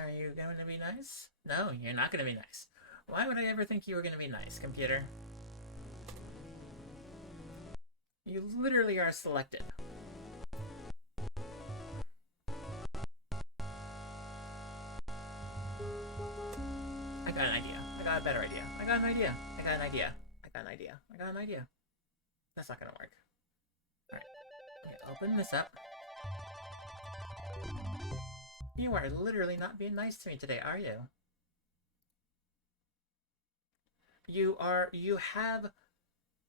Are you going to be nice? No, you're not going to be nice. Why would I ever think you were going to be nice, computer? You literally are selected. I got an idea. I got a better idea. I got an idea. I got an idea. I got an idea. I got an idea. That's not gonna work. Alright. Okay, open this up. You are literally not being nice to me today, are you? You have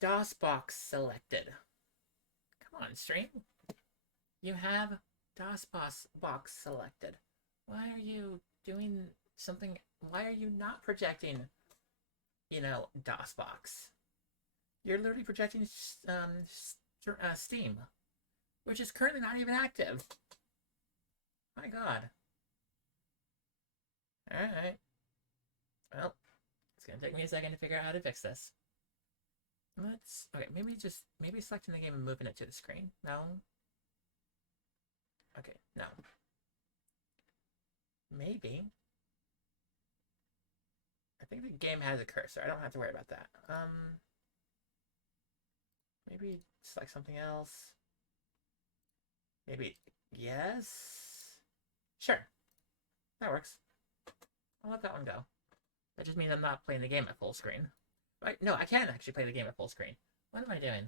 DOSBox selected. Come on, stream. You have DOSBox selected. Why are you doing something? Why are you not projecting, DOSBox? You're literally projecting Steam, which is currently not even active. My god. Alright. Well, it's gonna take me a second to figure out how to fix this. Okay, maybe selecting the game and moving it to the screen. No? Okay, no. Maybe. I think the game has a cursor. I don't have to worry about that. Maybe select something else. Maybe, yes? Sure. That works. I'll let that one go. That just means I'm not playing the game at full screen. Right? No, I can actually play the game at full screen. What am I doing?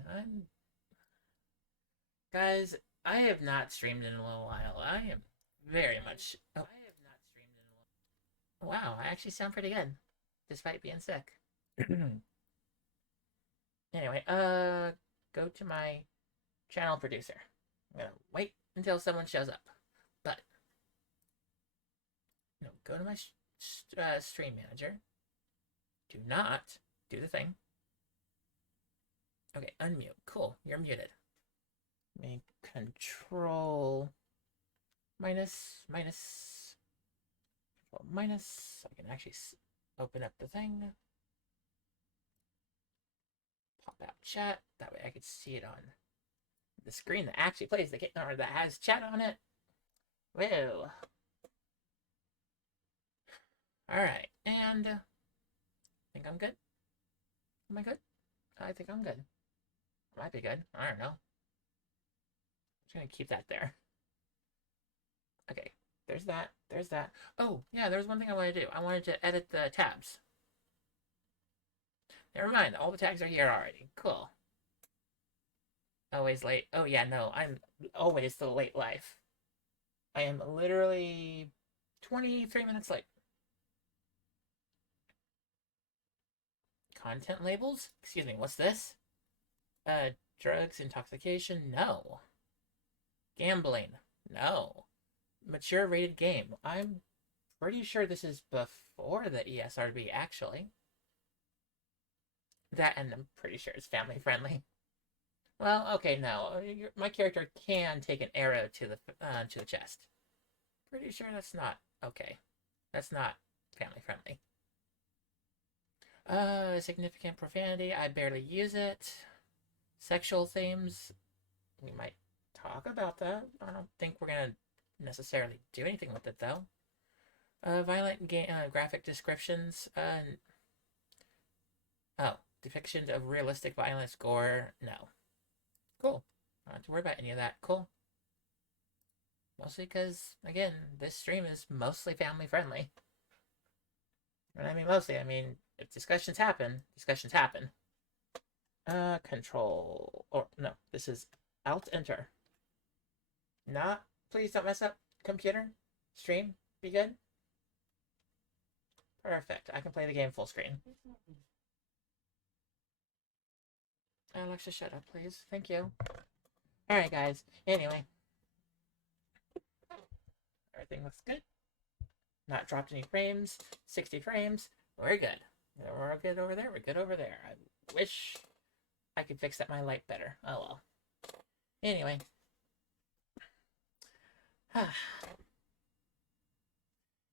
Guys, I have not streamed in a little while. I am very much... Oh. I have not streamed in a little... Wow, I actually sound pretty good. Despite being sick. Anyway, go to my channel producer. I'm gonna wait until someone shows up. But, go to my stream manager. Do not do the thing. Okay, unmute. Cool, you're muted. Make control minus. Control minus. So I can actually open up the thing. Pop out chat. That way I could see it on the screen that actually plays the game, or that has chat on it. Whoa. Alright, and I think I'm good. Am I good? I think I'm good. I might be good. I don't know. I'm just gonna keep that there. Okay, there's that. There's that. Oh, yeah, there's one thing I wanted to do. I wanted to edit the tabs. Never mind, all the tags are here already. Cool. Always late. Oh, yeah, no, I'm always the late life. I am literally 23 minutes late. Content labels? Excuse me, what's this? Drugs, intoxication? No. Gambling? No. Mature rated game? I'm pretty sure this is before the ESRB, actually. That, and I'm pretty sure it's family friendly. Well, okay, no. My character can take an arrow to the chest. Pretty sure that's not okay. That's not family friendly. Significant profanity. I barely use it. Sexual themes. We might talk about that. I don't think we're gonna necessarily do anything with it, though. Violent graphic descriptions. Oh, depiction of realistic violence, gore. No. Cool. I don't have to worry about any of that. Cool. Mostly because, again, this stream is mostly family friendly. And I mean mostly, I mean, if discussions happen, discussions happen. Control, or no, this is Alt-Enter. Not, please don't mess up, computer, stream, be good. Perfect, I can play the game full screen. Alexa, shut up, please. Thank you. Alright, guys, anyway. Everything looks good. Not dropped any frames. 60 frames. We're good. We're good over there. We're good over there. I wish I could fix up my light better. Oh well. Anyway.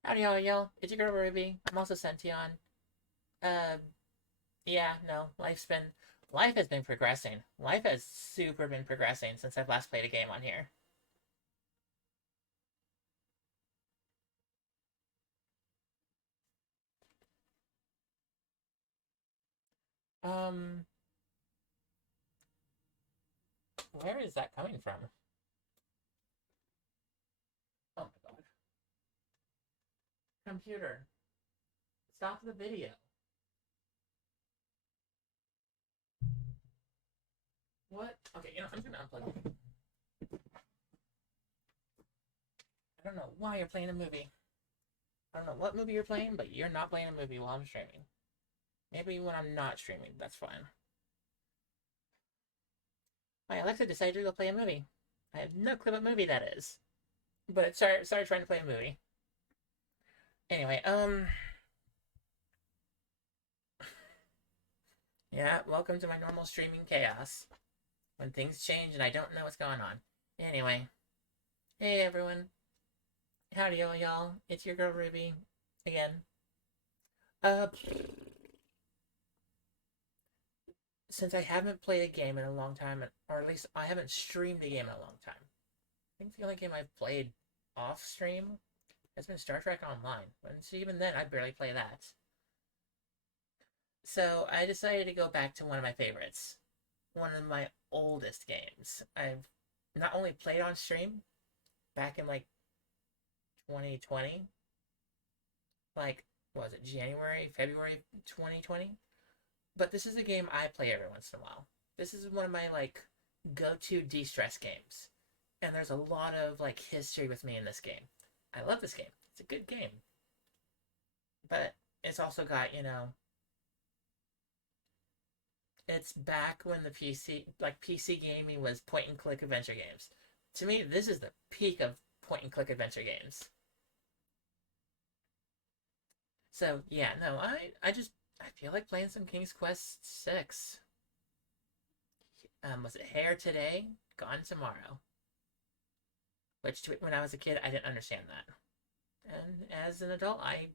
Howdy y'all. It's your girl Ruby. I'm also Sention. Yeah, no. Life has been progressing. Life has super been progressing since I've last played a game on here. Um, where is that coming from? Oh my god. Computer, stop the video. What? Okay, I'm just gonna unplug it. I don't know why you're playing a movie. I don't know what movie you're playing, but you're not playing a movie while I'm streaming. Maybe when I'm not streaming, that's fine. My Alexa decided to go play a movie. I have no clue what movie that is. But it started trying to play a movie. Anyway, yeah, welcome to my normal streaming chaos. When things change and I don't know what's going on. Anyway, hey everyone. Howdy y'all. It's your girl Ruby. Again. Since I haven't played a game in a long time, or at least I haven't streamed a game in a long time. I think the only game I've played off stream has been Star Trek Online. And even then, I barely play that. So I decided to go back to one of my favorites. One of my oldest games. I've not only played on stream, back in like 2020, like, what was it, January, February 2020? But this is a game I play every once in a while. This is one of my, like, go-to de-stress games. And there's a lot of, like, history with me in this game. I love this game. It's a good game. But it's also got, it's back when the PC gaming was point-and-click adventure games. To me, this is the peak of point-and-click adventure games. So, yeah, no, I feel like playing some King's Quest 6. Was it here today, gone tomorrow? Which, when I was a kid, I didn't understand that. And as an adult, I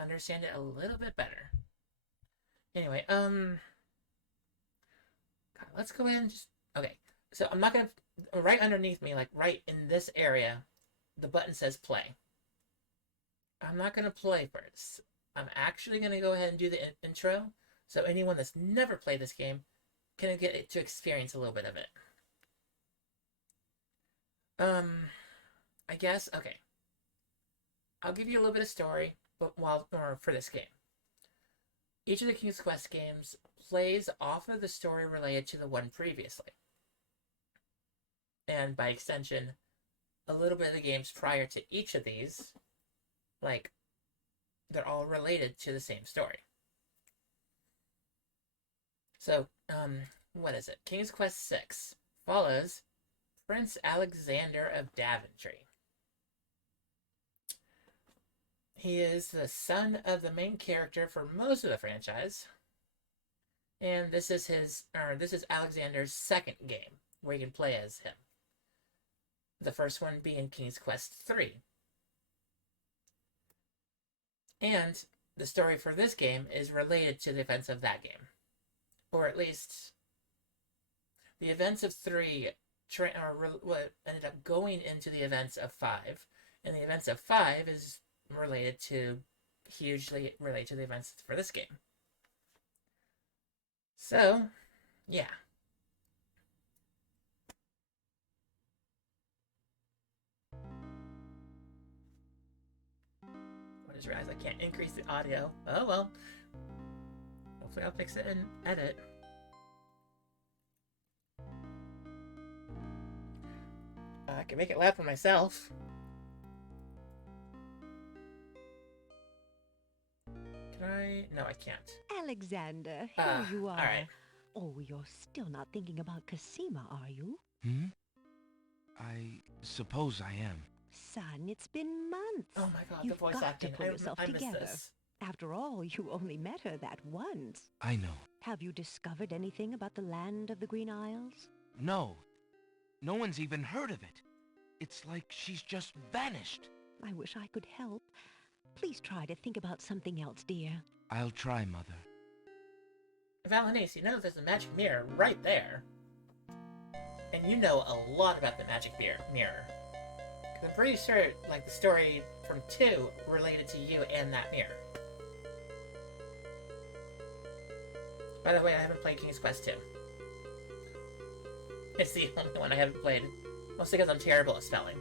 understand it a little bit better. Anyway, God, let's go ahead and just... Okay, so I'm not gonna... Right underneath me, like right in this area, the button says play. I'm not gonna play first. I'm actually going to go ahead and do the intro, so anyone that's never played this game can get to experience a little bit of it. I guess, okay. I'll give you a little bit of story, but for this game. Each of the King's Quest games plays off of the story related to the one previously. And by extension, a little bit of the games prior to each of these, like, they're all related to the same story. So, what is it? King's Quest VI follows Prince Alexander of Daventry. He is the son of the main character for most of the franchise. And this is Alexander's second game, where you can play as him. The first one being King's Quest III. And the story for this game is related to the events of that game. Or at least, the events of 3 what ended up going into the events of 5. And the events of 5 is hugely related to the events for this game. So, yeah. I just realized I can't increase the audio. Oh well. Hopefully I'll fix it and edit. I can make it loud for myself. Can I? No, I can't. Alexander, here you are. All right. Oh, you're still not thinking about Cosima, are you? I suppose I am. Son, it's been months. Oh my god, You've the voice got acting. to pull yourself I miss together. this. After all, you only met her that once. I know. Have you discovered anything about the land of the Green Isles? No. No one's even heard of it. It's like she's just vanished. I wish I could help. Please try to think about something else, dear. I'll try, Mother. Valenice, you know there's a magic mirror right there. And you know a lot about the magic mirror. Because I'm pretty sure, like, the story from 2 related to you and that mirror. By the way, I haven't played King's Quest 2. It's the only one I haven't played. Mostly because I'm terrible at spelling.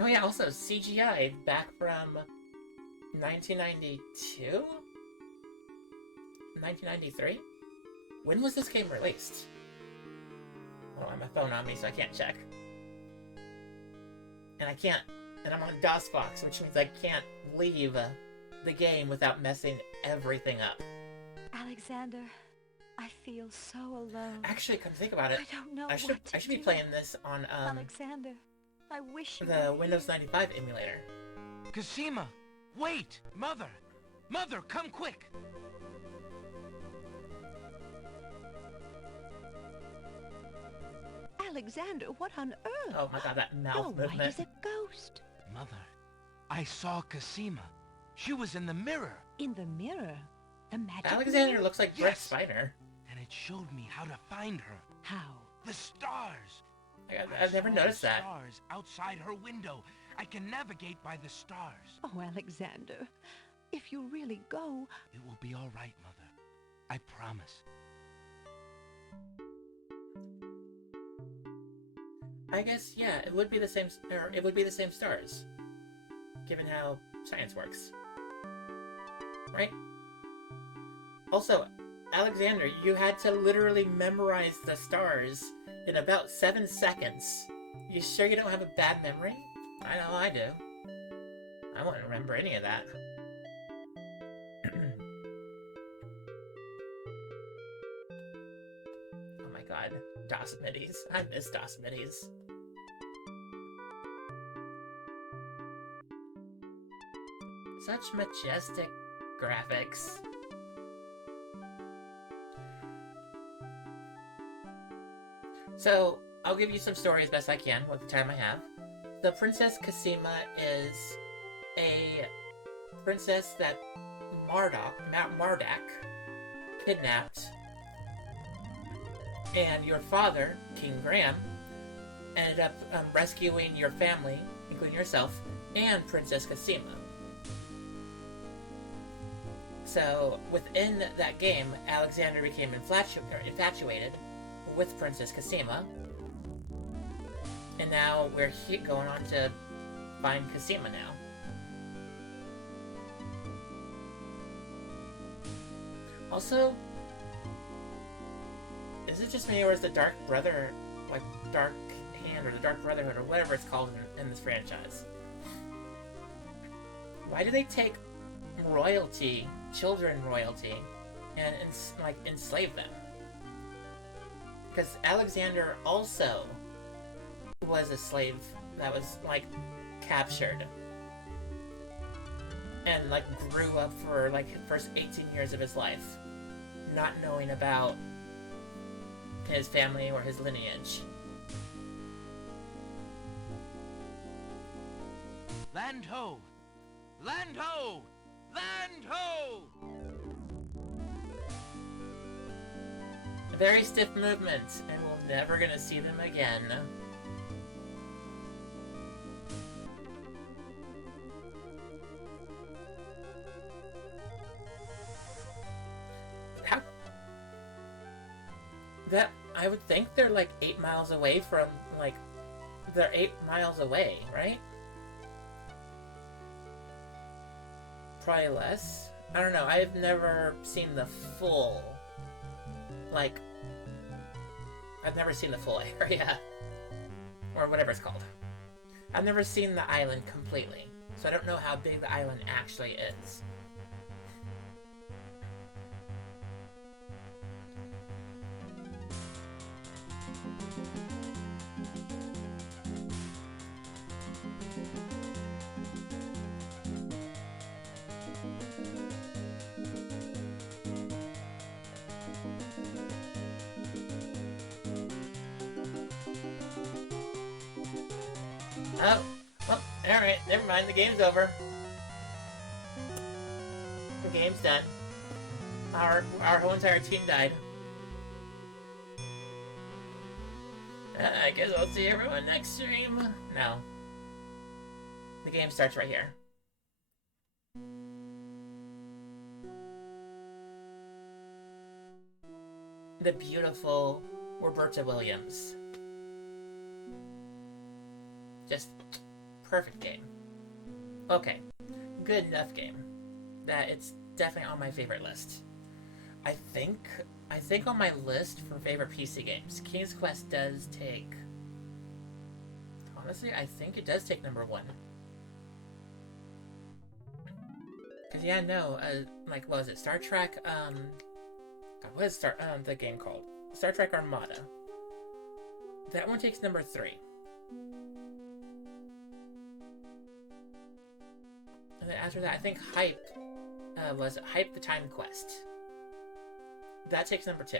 Oh yeah, also CGI back from 1992? 1993? When was this game released? I don't have my phone on me, so I can't check. And I'm on DOSBox, which means I can't leave the game without messing everything up. Alexander, I feel so alone. Actually, come think about it, I don't know I should be playing this on Alexander, I wish you the were Windows here. 95 emulator. Cosima! Wait! Mother! Mother, come quick! Alexander, what on earth? Oh my god, that mouth Your movement. wife is a ghost. Mother, I saw Cosima. She was in the mirror, In the mirror. The magic Alexander mirror? looks like Brett Yes. Spiner. and it showed me how to find her. How? The stars! I've never saw noticed the that. stars outside her window. I can navigate by the stars. Oh, Alexander, if you really go... It will be all right, Mother. I promise. I guess, yeah, it would be the same, or it would be the same stars, given how science works. Right? Also, Alexander, you had to literally memorize the stars in about 7 seconds. You sure you don't have a bad memory? I know I do. I wouldn't remember any of that. Oh my god, DOS midis. I miss DOS midis. Such majestic graphics. So, I'll give you some story as best I can with the time I have. The Princess Cosima is a princess that Mardak kidnapped, and your father, King Graham, ended up rescuing your family, including yourself, and Princess Cosima. So, within that game, Alexander became infatuated with Princess Cosima, and now we're going on to find Cosima now. Also, is it just me, or is the Dark Brother, like Dark Hand, or the Dark Brotherhood, or whatever it's called in this franchise? Why do they take royalty, children royalty, and enslave them? Because Alexander also was a slave that was captured and grew up for the first 18 years of his life, not knowing about his family or his lineage. Land ho! Land ho! Land ho! A very stiff movement, and we're never gonna see them again. How? That, I would think they're 8 miles away from, they're 8 miles away, right? Probably less. I don't know, I've never seen the full, I've never seen the full area. Or whatever it's called. I've never seen the island completely, so I don't know how big the island actually is. Oh, well, alright, never mind, the game's over. The game's done. Our whole entire team died. I guess I'll see everyone next stream. No. The game starts right here. The beautiful Roberta Williams. Just perfect game. Okay, good enough game that it's definitely on my favorite list. I think on my list for favorite PC games, King's Quest does take. Honestly, I think it does take number one. Cause yeah, no, like what was it? Star Trek. God, what is the game called? Star Trek Armada. That one takes number 3. And then after that, I think Hype was Hype the Time Quest. That takes number 2.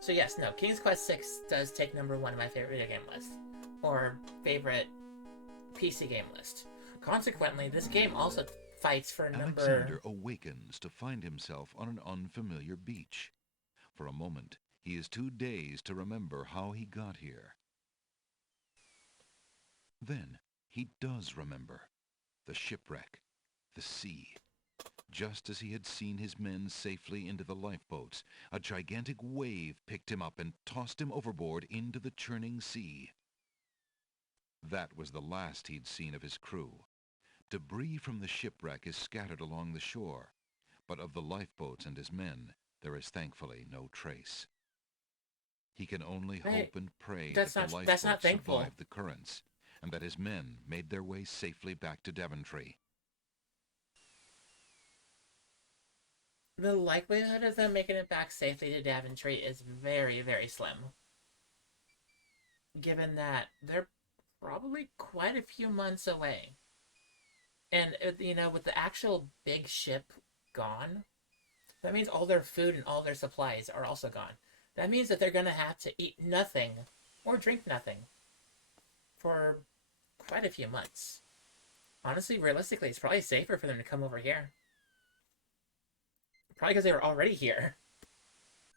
So yes, no, King's Quest 6 does take number 1 on my favorite video game list. Or favorite PC game list. Consequently, this game also fights for number... Alexander awakens to find himself on an unfamiliar beach. For a moment, he is too dazed to remember how he got here. Then, he does remember. The shipwreck. The sea. Just as he had seen his men safely into the lifeboats, a gigantic wave picked him up and tossed him overboard into the churning sea. That was the last he'd seen of his crew. Debris from the shipwreck is scattered along the shore, but of the lifeboats and his men, there is thankfully no trace. He can only hope and pray that the lifeboats survived the currents, and that his men made their way safely back to Daventry. The likelihood of them making it back safely to Daventry is very, very slim. Given that they're probably quite a few months away. And, you know, with the actual big ship gone, that means all their food and all their supplies are also gone. That means that they're going to have to eat nothing or drink nothing for quite a few months. Honestly, realistically, it's probably safer for them to come over here. Probably because they were already here.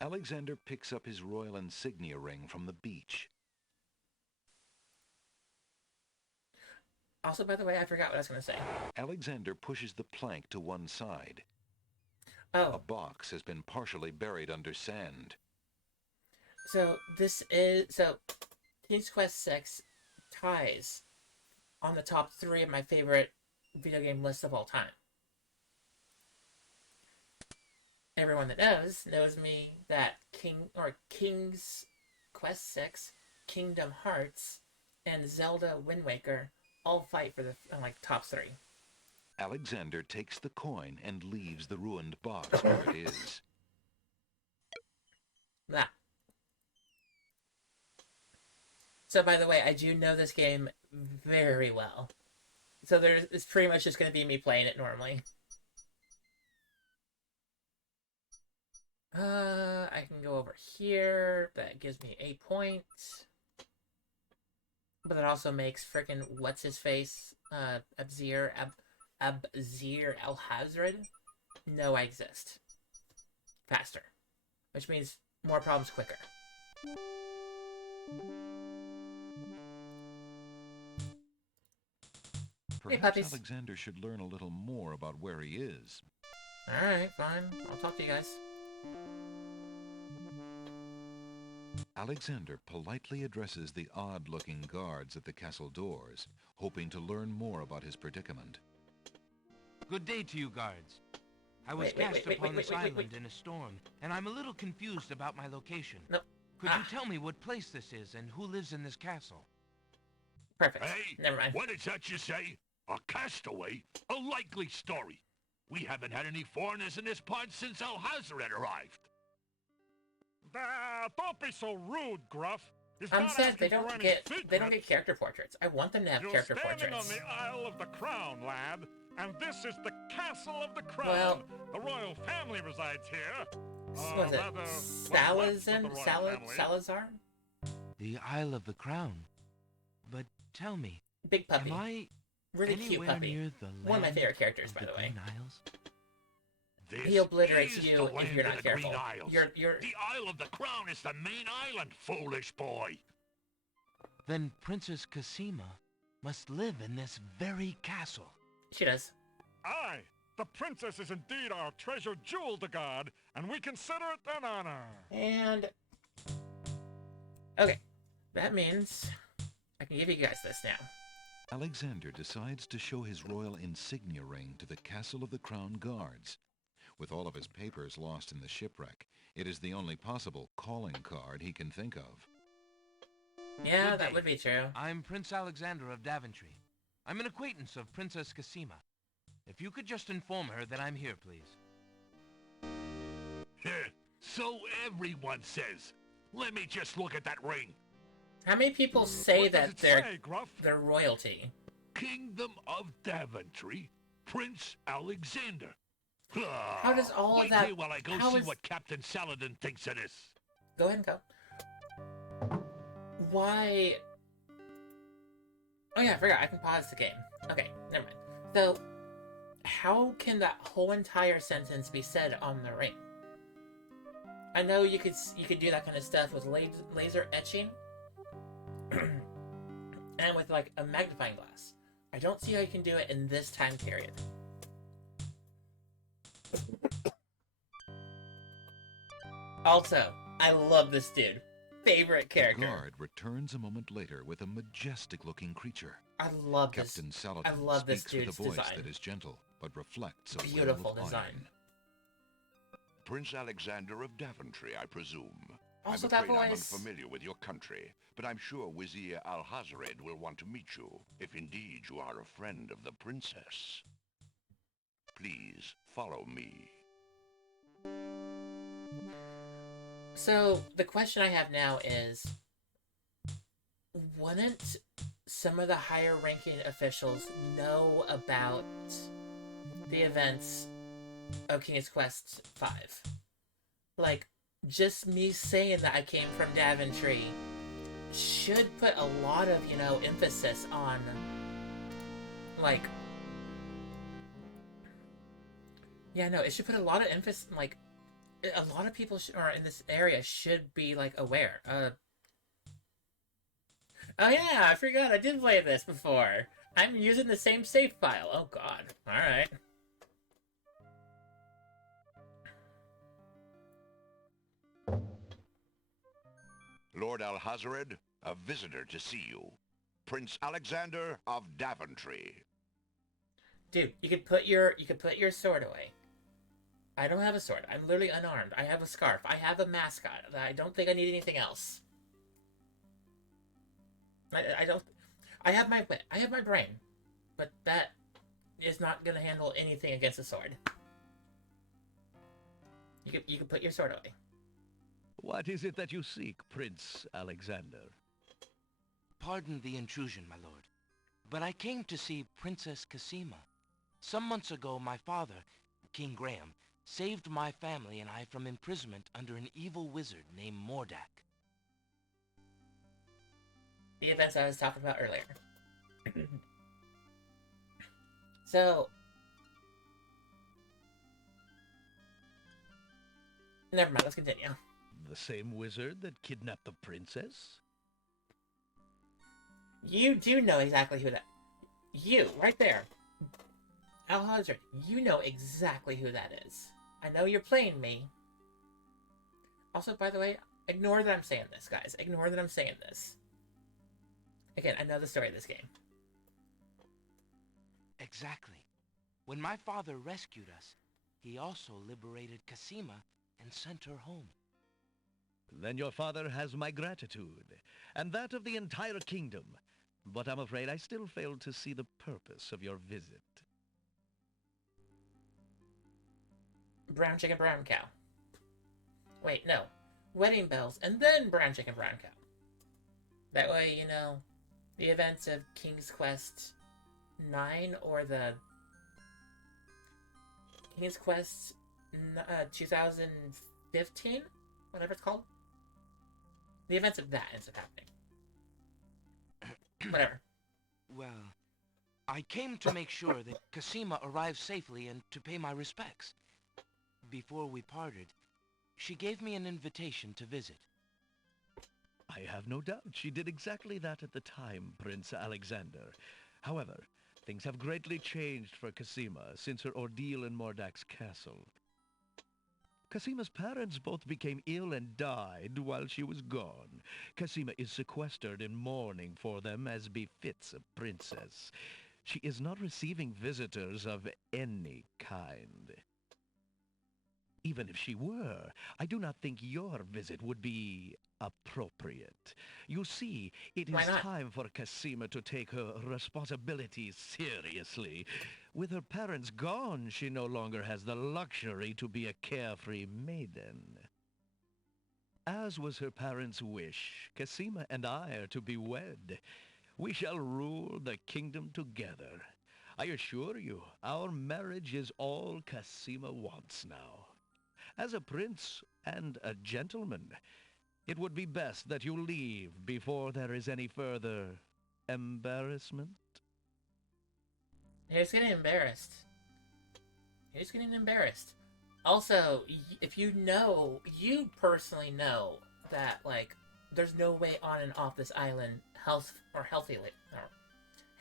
Alexander picks up his royal insignia ring from the beach. Also, by the way, I forgot what I was going to say. Alexander pushes the plank to one side. Oh. A box has been partially buried under sand. So, King's Quest 6 ties on the top 3 of my favorite video game lists of all time. Everyone that knows me that King's Quest 6, Kingdom Hearts, and Zelda Wind Waker all fight for the top 3. Alexander takes the coin and leaves the ruined box where it is. Nah. So, by the way, I do know this game very well. So it's pretty much just going to be me playing it normally. I can go over here. That gives me a point. But it also makes frickin' what's-his-face, Abzir Al-Hazred know I exist. Faster. Which means more problems quicker. Perhaps Alexander should learn a little more about where he is. Alright, fine. I'll talk to you guys. Alexander politely addresses the odd-looking guards at the castle doors, hoping to learn more about his predicament. Good day to you, guards. I was cast upon this island in a storm, and I'm a little confused about my location. Nope. Could you tell me what place this is and who lives in this castle? Perfect. Hey, never mind. What is that you say? A castaway? A likely story. We haven't had any foreigners in this part since Al-Hazred arrived. Don't be so rude, Gruff. I'm sad they don't get character portraits. I want them to have character portraits. You're standing on the Isle of the Crown, lad, and this is the Castle of the Crown. Well, the royal family resides here. What is it? Salazar? The Isle of the Crown. But tell me, big puppy. Am I really cute puppy. Near the one of my favorite characters, by the way. Isles? This he obliterates is you the if land you're of not the careful. Green Isles. You're The Isle of the Crown is the main island, foolish boy. Then Princess Cassima must live in this very castle. She does. Aye, the princess is indeed our treasure jewel to guard, and we consider it an honor. And okay, that means I can give you guys this now. Alexander decides to show his royal insignia ring to the Castle of the Crown Guards. With all of his papers lost in the shipwreck, it is the only possible calling card he can think of. Yeah, Good that day. would be true. I'm Prince Alexander of Daventry. I'm an acquaintance of Princess Cassima. If you could just inform her that I'm here, please. So everyone says. Let me just look at that ring. How many people say What does that it they're say, Gruff? royalty? Kingdom of Daventry, Prince Alexander. How does all of Wait that- here while I go how see is- what Captain Saladin thinks of this. Go ahead and go. Why? Oh yeah, I forgot. I can pause the game. Okay, never mind. So, how can that whole entire sentence be said on the ring? I know you could do that kind of stuff with laser etching, and with like a magnifying glass. I don't see how you can do it in this time period. Also, I love this dude. Favorite The character. guard returns a moment later with a majestic-looking creature. I love this. Captain Saladin I love this speaks with dude's a voice design. that is gentle, but reflects a Beautiful will of design. iron. Prince Alexander of Daventry, I presume. Also, I'm that afraid I'm voice. unfamiliar with your country, but I'm sure Wazir Al-Hazred will want to meet you, if indeed you are a friend of the princess. Please follow me. So, the question I have now is, wouldn't some of the higher ranking officials know about the events of King's Quest V? Like, just me saying that I came from Daventry should put a lot of, emphasis on, like... Yeah, no, it should put a lot of emphasis, like, a lot of people are in this area should be, like, aware. Oh yeah, I forgot I did play this before. I'm using the same save file. Oh god. Alright. Lord Al-Hazred, a visitor to see you. Prince Alexander of Daventry. Dude, you could put your sword away. I don't have a sword. I'm literally unarmed. I have a scarf. I have a mascot. I don't think I need anything else. I don't... I have my wit. I have my brain. But that is not gonna handle anything against a sword. You could put your sword away. What is it that you seek, Prince Alexander? Pardon the intrusion, my lord, but I came to see Princess Cassima. Some months ago, my father, King Graham, saved my family and I from imprisonment under an evil wizard named Mordak. The events I was talking about earlier. So... Never mind, let's continue. The same wizard that kidnapped the princess? You do know exactly who that... You, right there. Al-Hazred, you know exactly who that is. I know you're playing me. Also, by the way, ignore that I'm saying this, guys. Ignore that I'm saying this. Again, I know the story of this game. Exactly. When my father rescued us, he also liberated Cassima and sent her home. Then your father has my gratitude, and that of the entire kingdom. But I'm afraid I still fail to see the purpose of your visit. Brown chicken, brown cow. Wait, no. Wedding bells, and then brown chicken, brown cow. That way, you know, the events of King's Quest 9 or the King's Quest 2015, whatever it's called. The events of that ends up happening. Whatever. Well, I came to make sure that Cassima arrived safely and to pay my respects. before we parted, she gave me an invitation to visit. I have no doubt she did exactly that at the time, Prince Alexander. However, things have greatly changed for Cosima since her ordeal in Mordak's castle. Cosima's parents both became ill and died while she was gone. Cosima is sequestered in mourning for them as befits a princess. She is not receiving visitors of any kind. Even if she were, I do not think your visit would be appropriate. You see, it Why is not? time for Cosima to take her responsibilities seriously. With her parents gone, she no longer has the luxury to be a carefree maiden. As was her parents' wish, Cosima and I are to be wed. We shall rule the kingdom together. I assure you, our marriage is all Cosima wants now. As a prince and a gentleman, it would be best that you leave before there is any further embarrassment. You're just getting embarrassed. You're just getting embarrassed. Also, if you know, you personally know that, like, there's no way on and off this island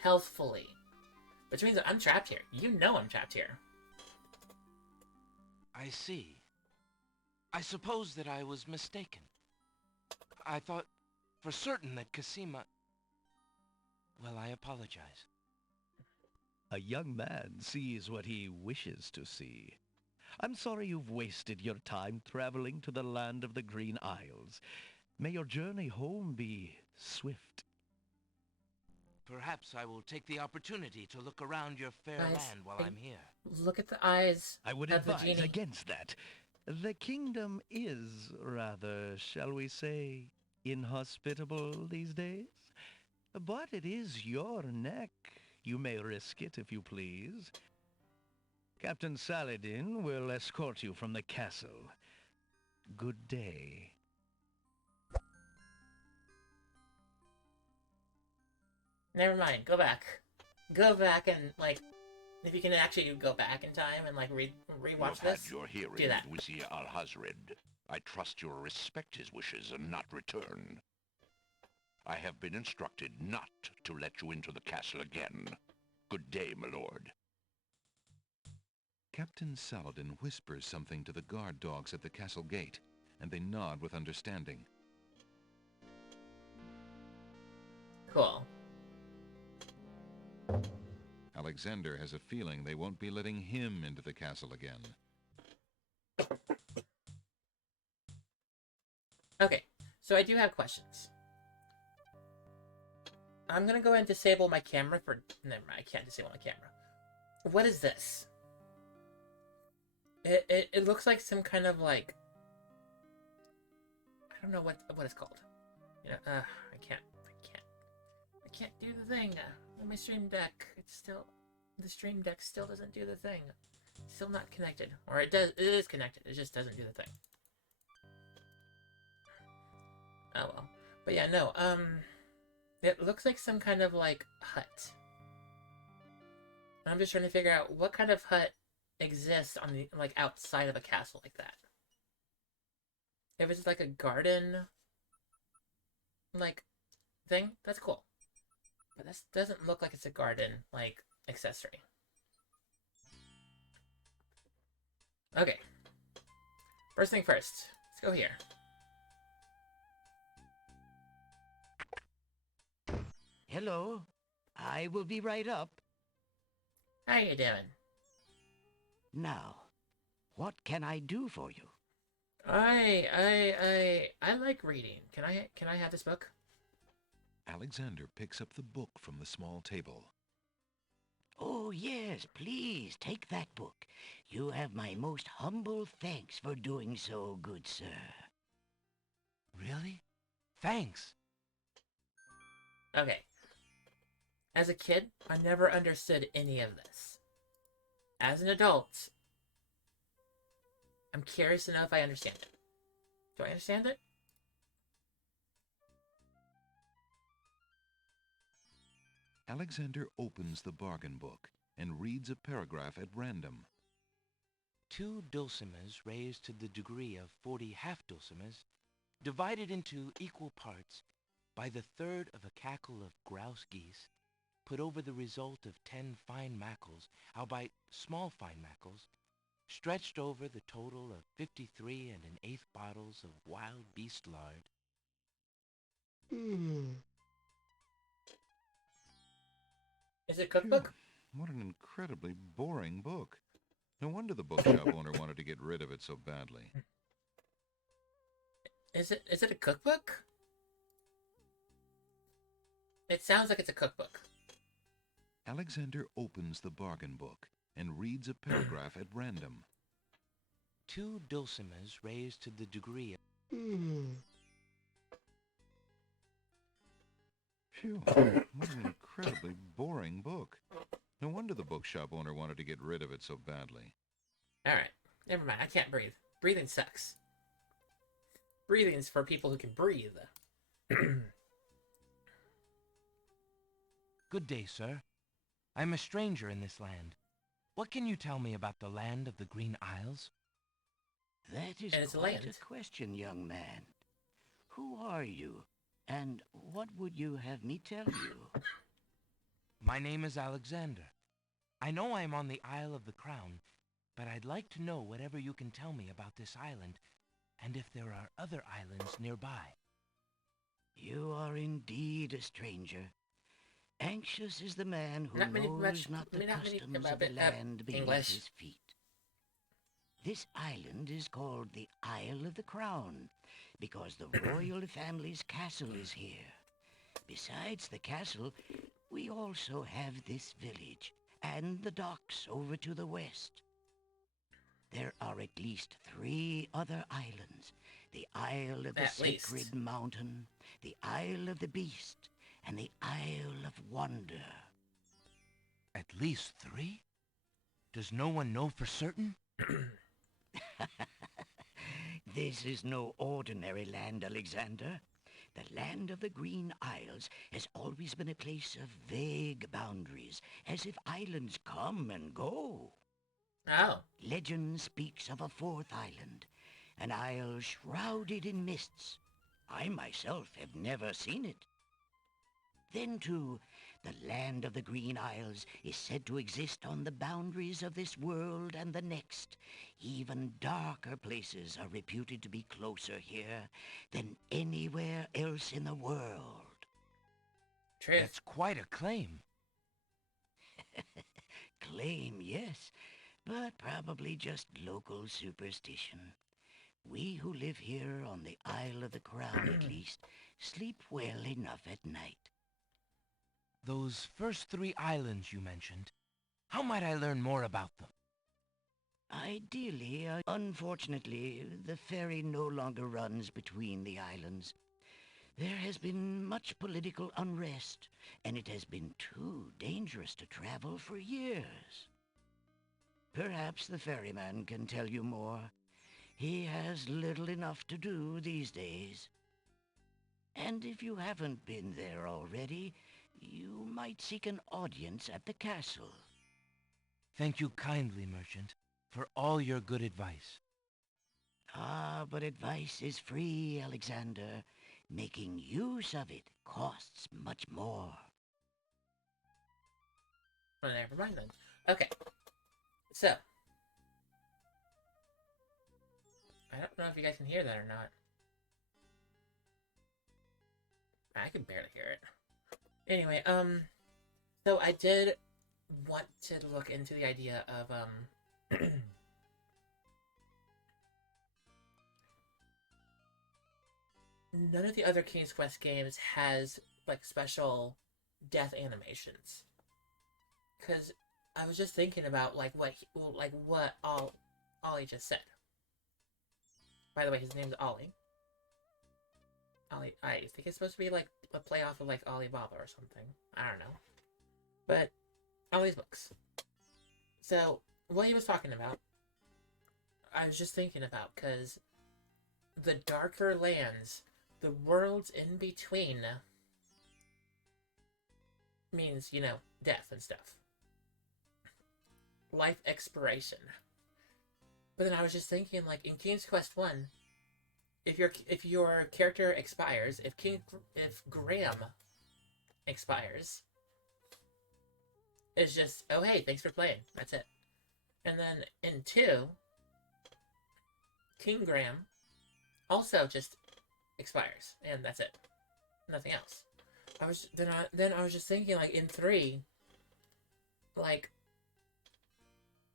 healthfully. Which means that I'm trapped here. You know I'm trapped here. I see. I suppose that I was mistaken. I thought for certain that Cosima... Well, I apologize. A young man sees what he wishes to see. I'm sorry you've wasted your time traveling to the land of the Green Isles. May your journey home be swift. Perhaps I will take the opportunity to look around your fair Guys, land while I'm here. Look at the eyes I would of the advise genie. against that. The kingdom is rather, shall we say, inhospitable these days. But it is your neck. You may risk it if you please. Captain Saladin will escort you from the castle. Good day. Never mind. Go back. Go back and, like, if you can actually go back in time and, like, You rewatch have had this, your hearing do that. with Wizir Al-Hazred. I trust you'll respect his wishes and not return. I have been instructed not to let you into the castle again. Good day, my lord. Captain Saladin whispers something to the guard dogs at the castle gate, and they nod with understanding. Cool. Alexander has a feeling they won't be letting him into the castle again. Okay, so I do have questions. I'm gonna go ahead and disable my camera for... Never mind, I can't disable my camera. What is this? It looks like some kind of, like... I don't know what it's called. You know, I can't do the thing. On my stream deck, the stream deck still doesn't do the thing. It's still not connected. Or it is connected, it just doesn't do the thing. Oh well. But yeah, no, it looks like some kind of, like, hut. I'm just trying to figure out what kind of hut exists on the, like, outside of a castle like that. If it's like a garden, like, thing, that's cool. But this doesn't look like it's a garden, like, accessory. Okay. First thing first. Let's go here. Hello. I will be right up. How you doing? Now, what can I do for you? I like reading. Can I have this book? Alexander picks up the book from the small table. Oh, yes, please, take that book. You have my most humble thanks for doing so, good sir. Really? Thanks. Okay. As a kid, I never understood any of this. As an adult, I'm curious to know if I understand it. Do I understand it? Alexander opens the bargain book and reads a paragraph at random. 2 dulcimers raised to the degree of 40 half-dulcimers, divided into equal parts by the third of a cackle of grouse geese, put over the result of 10 fine mackles, albeit small fine mackles, stretched over the total of 53 and an eighth bottles of wild beast lard. Is it a cookbook? What an incredibly boring book. No wonder the bookshop owner wanted to get rid of it so badly. Is it a cookbook? It sounds like it's a cookbook. Alexander opens the bargain book and reads a paragraph at random. 2 dulcimers raised to the degree of... Phew, what an incredibly boring book. No wonder the bookshop owner wanted to get rid of it so badly. Alright, never mind. I can't breathe. Breathing sucks. Breathing's for people who can breathe. Good day, sir. I'm a stranger in this land. What can you tell me about the land of the Green Isles? That is And it's quite land. a question, young man. Who are you, and what would you have me tell you? My name is Alexander. I know I'm on the Isle of the Crown, but I'd like to know whatever you can tell me about this island, and if there are other islands nearby. You are indeed a stranger. Anxious is the man who Not many- knows much- not the not many customs about of the it, land beneath English. his feet. This island is called the Isle of the Crown because the royal family's castle is here. Besides the castle, we also have this village and the docks over to the west. There are at least 3 other islands. The Isle of the At least. Sacred Mountain, the Isle of the Beast, and the Isle of Wonder. At least 3? Does no one know for certain? This is no ordinary land, Alexander. The land of the Green Isles has always been a place of vague boundaries, as if islands come and go. Oh. Legend speaks of a 4th island, an isle shrouded in mists. I myself have never seen it. Then, too, the land of the Green Isles is said to exist on the boundaries of this world and the next. Even darker places are reputed to be closer here than anywhere else in the world. Truth. That's quite a claim. Claim, yes, but probably just local superstition. We who live here on the Isle of the Crown, at least, sleep well enough at night. Those first 3 islands you mentioned, how might I learn more about them? Ideally, unfortunately, the ferry no longer runs between the islands. There has been much political unrest, and it has been too dangerous to travel for years. Perhaps the ferryman can tell you more. He has little enough to do these days. And if you haven't been there already, you might seek an audience at the castle. Thank you kindly, merchant, for all your good advice. Ah, but advice is free, Alexander. Making use of it costs much more. Well, never mind then. Okay. So. I don't know if you guys can hear that or not. I can barely hear it. Anyway, so I did want to look into the idea of, none of the other King's Quest games has, like, special death animations. Because I was just thinking about, like, what Ollie just said. By the way, his name's Ollie. Ollie, I think it's supposed to be, like, a play off of, like, Alibaba or something. I don't know. But, Ollie's books. So, what he was talking about, I was just thinking about, because the darker lands, the worlds in between, means, you know, death and stuff. Life expiration. But then I was just thinking, like, in King's Quest 1, if your character expires, if Graham expires, it's just, oh hey, thanks for playing. That's it. And then in 2, King Graham also just expires, and that's it. Nothing else. I was just thinking, like, in 3, like,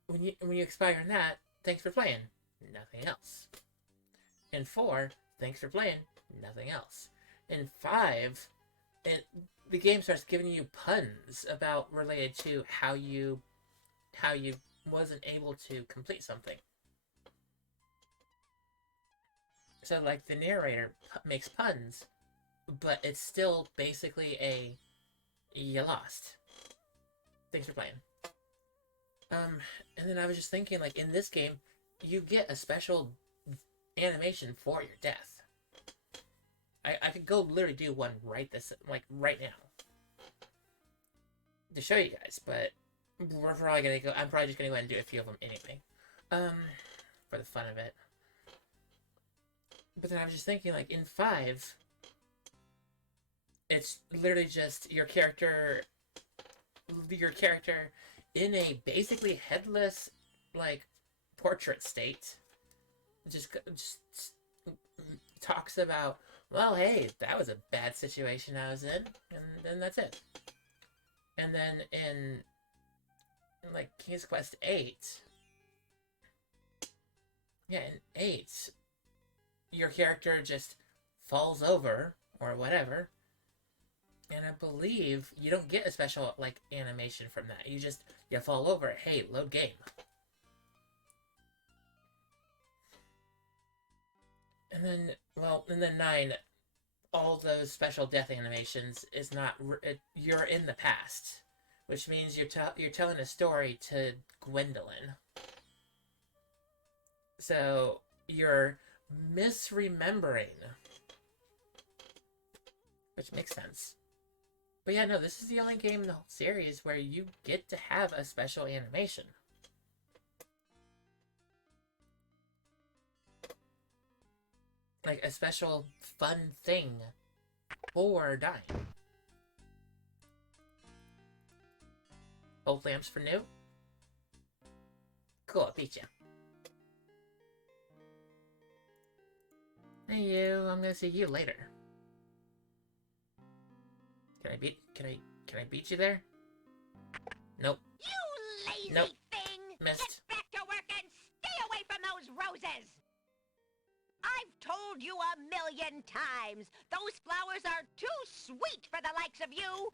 when you expire in that, thanks for playing. Nothing else. In 4, thanks for playing. Nothing else. In 5, the game starts giving you puns about related to how you wasn't able to complete something. So, like, the narrator makes puns, but it's still basically a you lost. Thanks for playing. And then I was just thinking, like, in this game, you get a special animation for your death. I could go literally do one right now to show you guys, but we're probably gonna go. I'm probably just gonna go ahead and do a few of them anyway, for the fun of it. But then I was just thinking, like, in 5, it's literally just your character in a basically headless, like, portrait state, just talks about, well, hey, that was a bad situation I was in, and then that's it. And then in like, King's Quest 8, yeah, in 8, your character just falls over, or whatever, and I believe you don't get a special, like, animation from that. You fall over, hey, load game. And then 9, all those special death animations is not, you're in the past, which means you're telling a story to Gwendolyn. So, you're misremembering, which makes sense. But yeah, no, this is the only game in the whole series where you get to have a special animation. Like, a special fun thing for dying. Both lamps for new? Cool, I beat you. Hey you, I'm gonna see you later. Can I beat you there? Nope. You lazy Nope. thing! Missed. Get back to work and stay away from those roses! I've told you 1,000,000 times, those flowers are too sweet for the likes of you!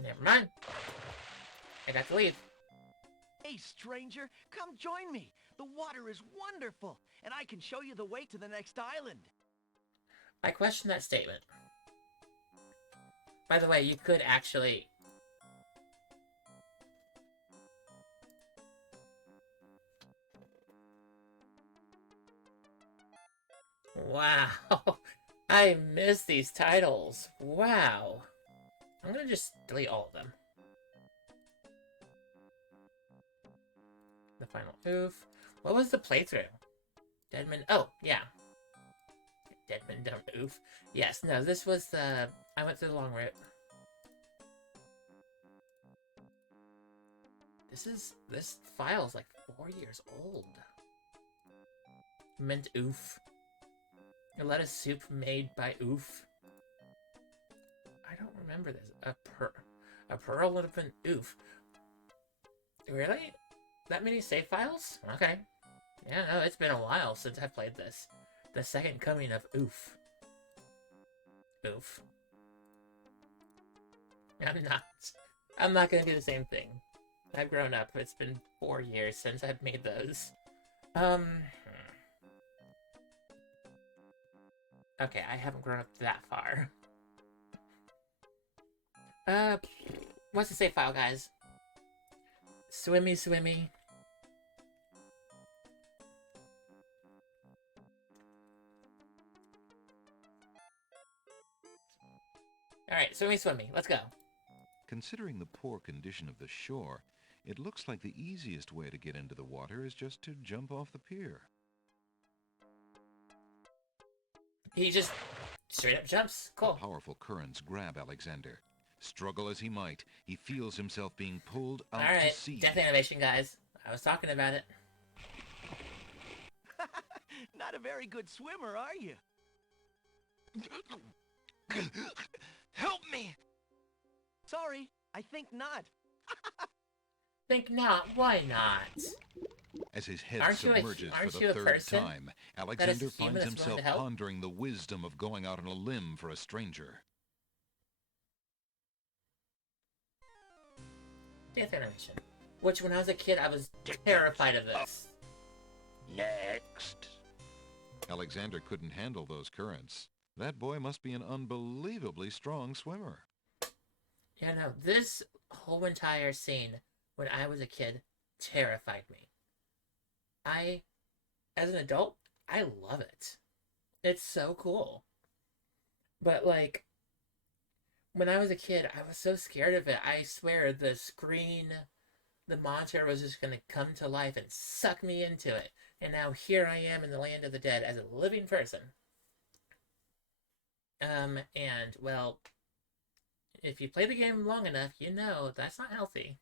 Never mind. I got to leave. Hey, stranger, come join me. The water is wonderful, and I can show you the way to the next island. I question that statement. By the way, you could actually... Wow. I miss these titles. Wow. I'm gonna just delete all of them. The final oof. What was the playthrough? Deadman. Oh, yeah. Deadman dumb oof. Yes, no, this was the... I went through the long route. This file's like 4 years old. Mint oof. A lettuce soup made by oof. I don't remember this. A pearl would have been oof. Really? That many save files? Okay. Yeah, no, it's been a while since I've played this. The second coming of oof. Oof. I'm not gonna do the same thing. I've grown up. It's been 4 years since I've made those. Okay, I haven't grown up that far. What's the save file, guys? Swimmy, swimmy. Alright, swimmy, swimmy. Let's go. Considering the poor condition of the shore, It looks like the easiest way to get into the water is just to jump off the pier. He just straight up jumps. Cool. The powerful currents grab Alexander. Struggle as he might, he feels himself being pulled out to Alright, sea. death animation, guys. I was talking about it. Not a very good swimmer, are you? Help me! Sorry, I think not. Think not. Why not? As his head Aren't you submerges for the a third person time, Alexander human finds that's willing himself to help? pondering the wisdom of going out on a limb for a stranger. Death animation. Which, when I was a kid, I was terrified of this. Next. Alexander couldn't handle those currents. That boy must be an unbelievably strong swimmer. Yeah, no, this whole entire scene, when I was a kid, terrified me. As an adult, I love it. It's so cool. But, like, when I was a kid, I was so scared of it. I swear the screen, the monster was just going to come to life and suck me into it. And now here I am in the land of the dead as a living person. And, well, if you play the game long enough, you know that's not healthy.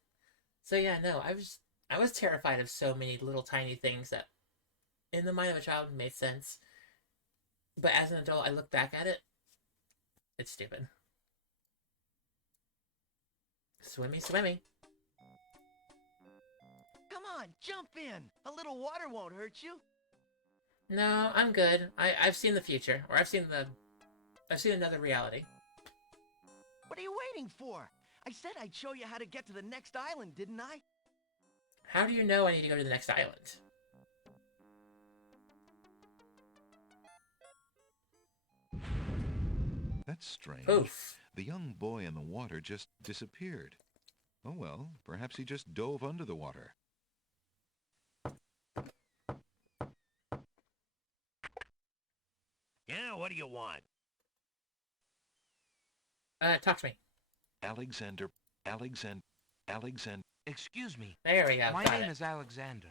So yeah, no, I was terrified of so many little tiny things that in the mind of a child made sense. But as an adult, I look back at it, it's stupid. Swimmy, swimmy. Come on, jump in. A little water won't hurt you. No, I'm good. I've seen the future, or I've seen another reality. What are you waiting for? I said I'd show you how to get to the next island, didn't I? How do you know I need to go to the next island? That's strange. Oof. The young boy in the water just disappeared. Oh well, perhaps he just dove under the water. Yeah, what do you want? Talk to me. Alexander. Excuse me. There we go. My got name it. is Alexander.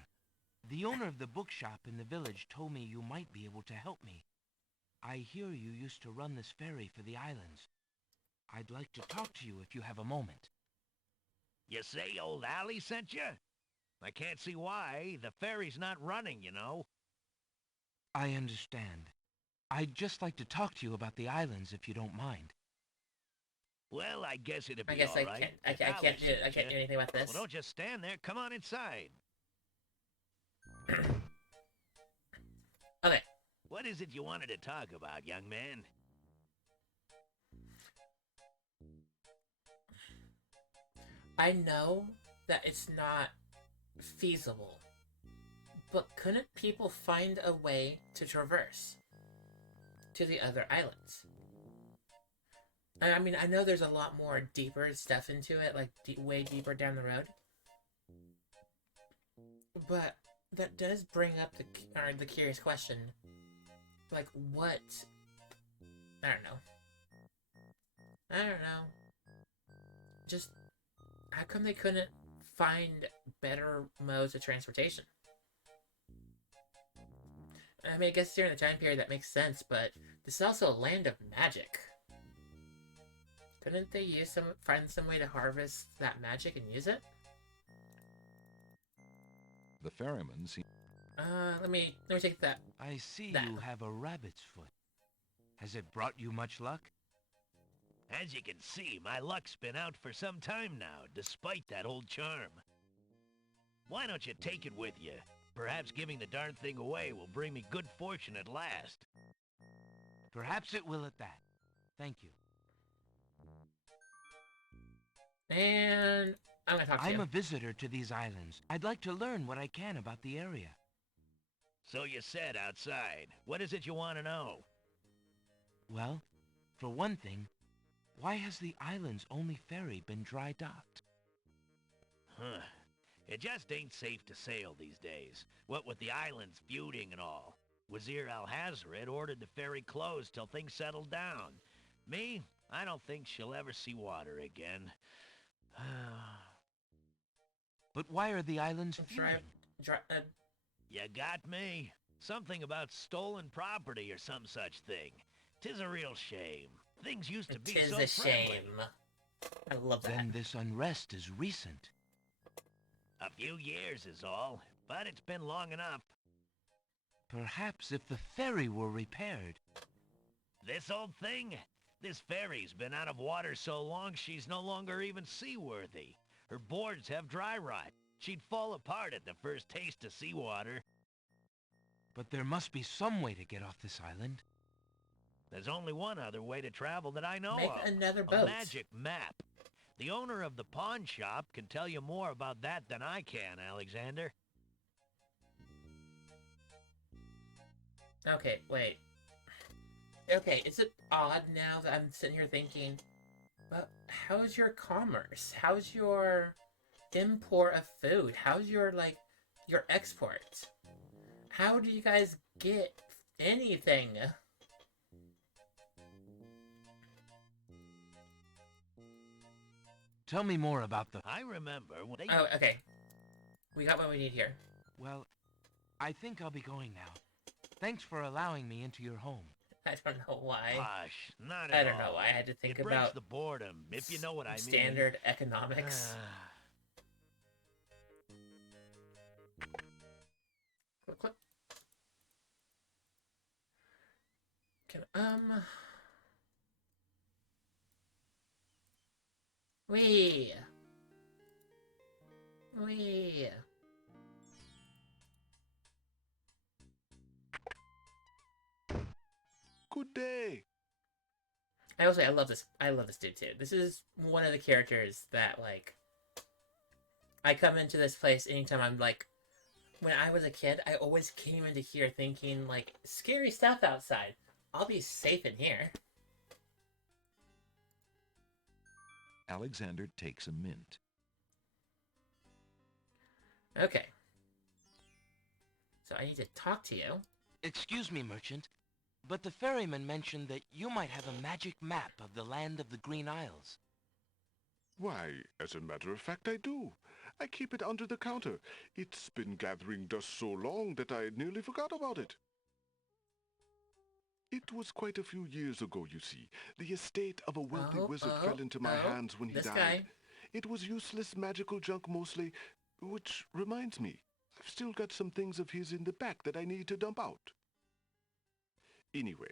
The owner of the bookshop in the village told me you might be able to help me. I hear you used to run this ferry for the islands. I'd like to talk to you if you have a moment. You say old Allie sent you? I can't see why. The ferry's not running, you know. I understand. I'd just like to talk to you about the islands if you don't mind. Well, I guess it'd be I guess all right. I if can't Allie do sent I can't you. do anything about this. Well, don't just stand there. Come on inside. Okay. What is it you wanted to talk about, young man? I know that it's not feasible, but couldn't people find a way to traverse to the other islands? I mean, I know there's a lot more deeper stuff into it, like way deeper down the road. But that does bring up the curious question, like what? I don't know. Just how come they couldn't find better modes of transportation? I mean, I guess during the time period that makes sense, but this is also a land of magic. Couldn't they find some way to harvest that magic and use it? The ferryman seemed... Let me take that. I see That. you have a rabbit's foot. Has it brought you much luck? As you can see, my luck's been out for some time now, despite that old charm. Why don't you take it with you? Perhaps giving the darn thing away will bring me good fortune at last. Perhaps it will at that. Thank you. And I'm gonna talk to I'm you. a visitor to these islands. I'd like to learn what I can about the area. So you said outside. What is it you want to know? Well, for one thing, why has the island's only ferry been dry docked? Huh. It just ain't safe to sail these days. What with the islands feuding and all. Wazir Al-Hazred ordered the ferry closed till things settled down. Me, I don't think she'll ever see water again. But why are the islands Drive, feuding? You got me. Something about stolen property or some such thing. 'Tis a real shame. Things used to be Tis so a friendly. shame. I love that. Then this unrest is recent. A few years is all, but it's been long enough. Perhaps if the ferry were repaired. This old thing? This ferry's been out of water so long she's no longer even seaworthy. Her boards have dry rot. She'd fall apart at the first taste of seawater. But there must be some way to get off this island. There's only one other way to travel that I know Make of. another A boat. magic map. The owner of the pawn shop can tell you more about that than I can, Alexander. Okay, wait. Okay, is it odd now that I'm sitting here thinking, but how's your commerce? How's your import of food? How's your, like, your export? How do you guys get anything? Tell me more about the... I remember when they... Oh, okay. We got what we need here. Well, I think I'll be going now. Thanks for allowing me into your home. I don't know why. Gosh, not I at don't know all. why I had to think It breaks about the boredom, if you know what I mean. standard economics. Click, click. Can, Wee. Good day. I will say I love this dude too. This is one of the characters that, like, I come into this place anytime I'm like, when I was a kid, I always came into here thinking, like, scary stuff outside. I'll be safe in here. Alexander takes a mint. Okay. So I need to talk to you. Excuse me, merchant, but the ferryman mentioned that you might have a magic map of the land of the Green Isles. Why, as a matter of fact, I do. I keep it under the counter. It's been gathering dust so long that I nearly forgot about it. It was quite a few years ago, you see. The estate of a wealthy wizard fell into my hands when he died. Guy. It was useless magical junk mostly, which reminds me, I've still got some things of his in the back that I need to dump out. Anyway,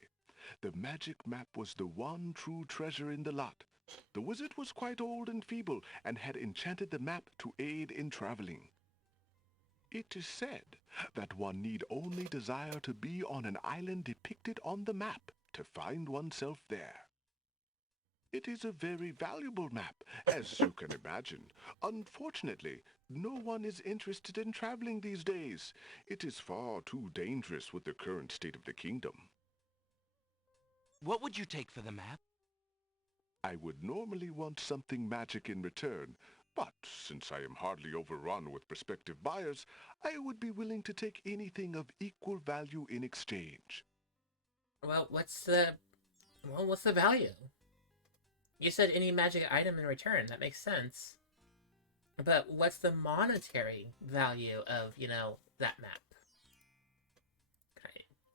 the magic map was the one true treasure in the lot. The wizard was quite old and feeble and had enchanted the map to aid in traveling. It is said that one need only desire to be on an island depicted on the map to find oneself there. It is a very valuable map, as you can imagine. Unfortunately, no one is interested in traveling these days. It is far too dangerous with the current state of the kingdom. What would you take for the map? I would normally want something magic in return, but since I am hardly overrun with prospective buyers, I would be willing to take anything of equal value in exchange. Well, what's the value? You said any magic item in return. That makes sense. But what's the monetary value of, you know, that map?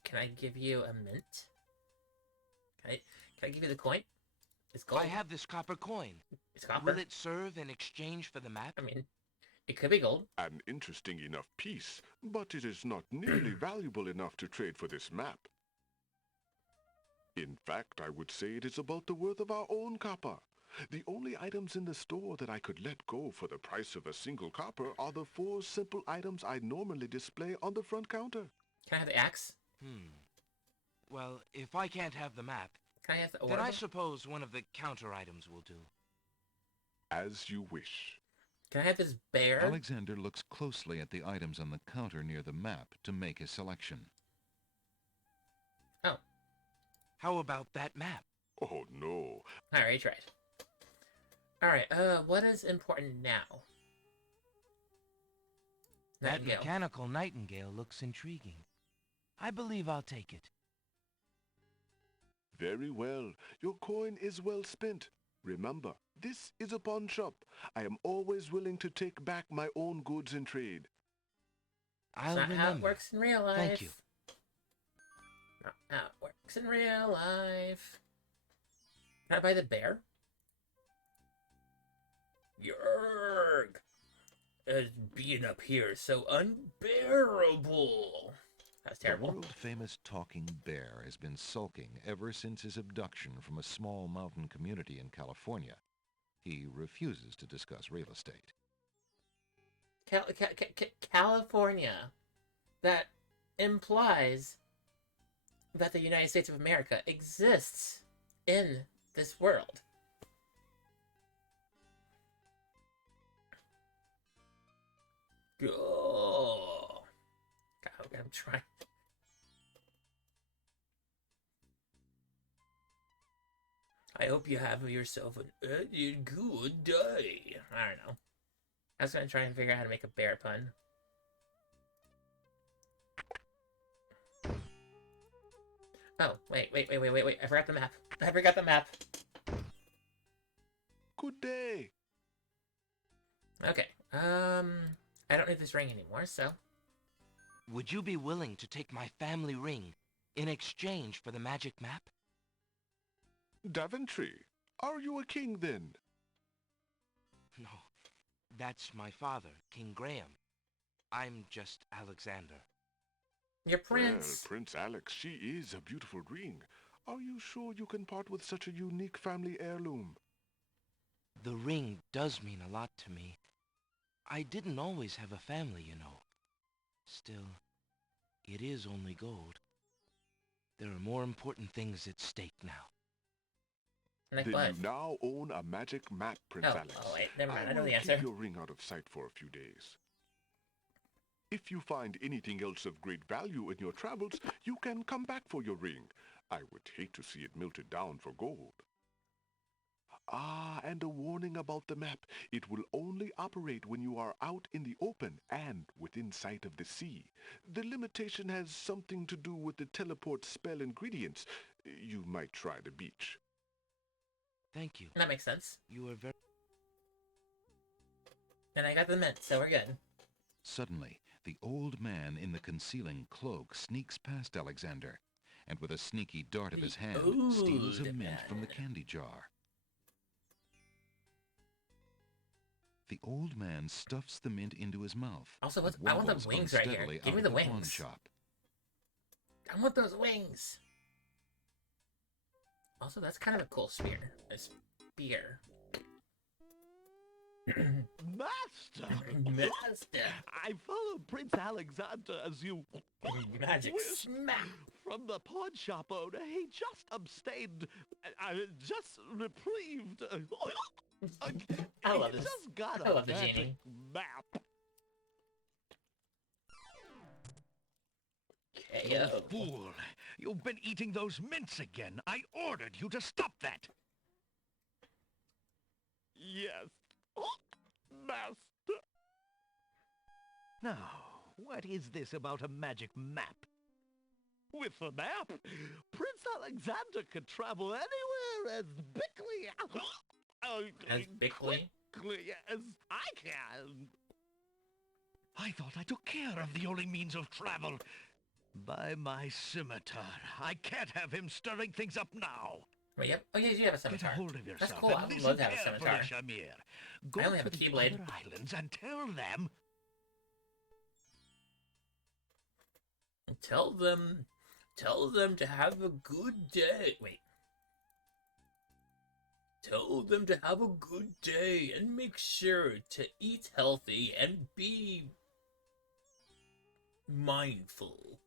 Can I give you a mint? Can I give you the coin? It's gold. I have this copper coin. It's copper. Will it serve in exchange for the map? I mean, it could be gold. An interesting enough piece, but it is not nearly valuable enough to trade for this map. In fact, I would say it is about the worth of our own copper. The only items in the store that I could let go for the price of a single copper are the 4 simple items I normally display on the front counter. Can I have the axe? Well, if I can't have the map, Can I have the then orb? I suppose one of the counter items will do. As you wish. Can I have this bear? Alexander looks closely at the items on the counter near the map to make his selection. Oh. How about that map? Oh, no. I already tried. Alright, what is important now? That Nightingale. mechanical nightingale looks intriguing. I believe I'll take it. Very well. Your coin is well spent. Remember, this is a pawn shop. I am always willing to take back my own goods in trade. I'll That's not remember. how it works in real life. Thank you. Not how it works in real life. Can I buy the bear? Yerg! Being up here is so unbearable. That's The terrible. world-famous talking bear has been sulking ever since his abduction from a small mountain community in California. He refuses to discuss real estate. California. That implies that the United States of America exists in this world. Oh. God, I'm trying. I hope you have yourself an good day. I don't know. I was gonna try and figure out how to make a bear pun. Oh, wait. I forgot the map. I forgot the map. Good day. Okay. I don't need this ring anymore, so. Would you be willing to take my family ring in exchange for the magic map? Daventry, are you a king then? No, that's my father, King Graham. I'm just Alexander. Your prince. Well, Prince Alex, she is a beautiful ring. Are you sure you can part with such a unique family heirloom? The ring does mean a lot to me. I didn't always have a family, you know. Still, it is only gold. There are more important things at stake now. Like Then what? you now own a magic map, Prince Alex. Oh, wait, never mind. I know will the keep answer. your ring out of sight for a few days. If you find anything else of great value in your travels, you can come back for your ring. I would hate to see it melted down for gold. Ah, and a warning about the map. It will only operate when you are out in the open and within sight of the sea. The limitation has something to do with the teleport spell ingredients. You might try the beach. Thank you. That makes sense. You are very... And I got the mint, so we're good. Suddenly, the old man in the concealing cloak sneaks past Alexander, and with a sneaky dart of his hand, steals a old mint from the man. candy jar. The old man stuffs the mint into his mouth. Also, and I want the wobbles wings right here. unsteadily Give me out the of pawn wings. shop. I want those wings. Also, that's kind of a cool spear. A spear. Master! Master! I followed Prince Alexander as you... Magic wished smack! From the pawn shop owner. He just abstained... just reprieved... I love he this. just got I a love the magic genie. map. You KO. fool! You've been eating those mints again. I ordered you to stop that. Yes. Master. Now, what is this about a magic map? With the map, Prince Alexander could travel anywhere as As Bickley? quickly as I can. I thought I took care of the only means of travel. By my scimitar, I can't have him stirring things up now. Wait, yep. Oh, yeah, you have a Get a scimitar. hold of yourself That's cool. I and would listen love to have a carefully, scimitar. Shamir. Go I only have to a the keyblade. other islands and tell them... Tell them to have a good day. Wait. Tell them to have a good day and make sure to eat healthy and be mindful.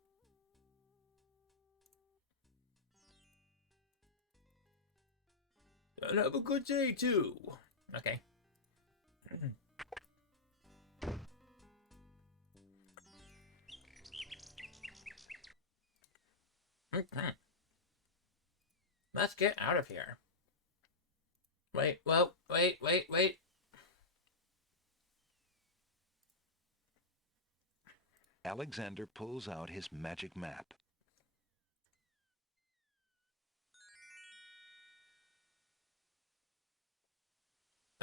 And have a good day too. Okay. Let's get out of here. Wait. Alexander pulls out his magic map.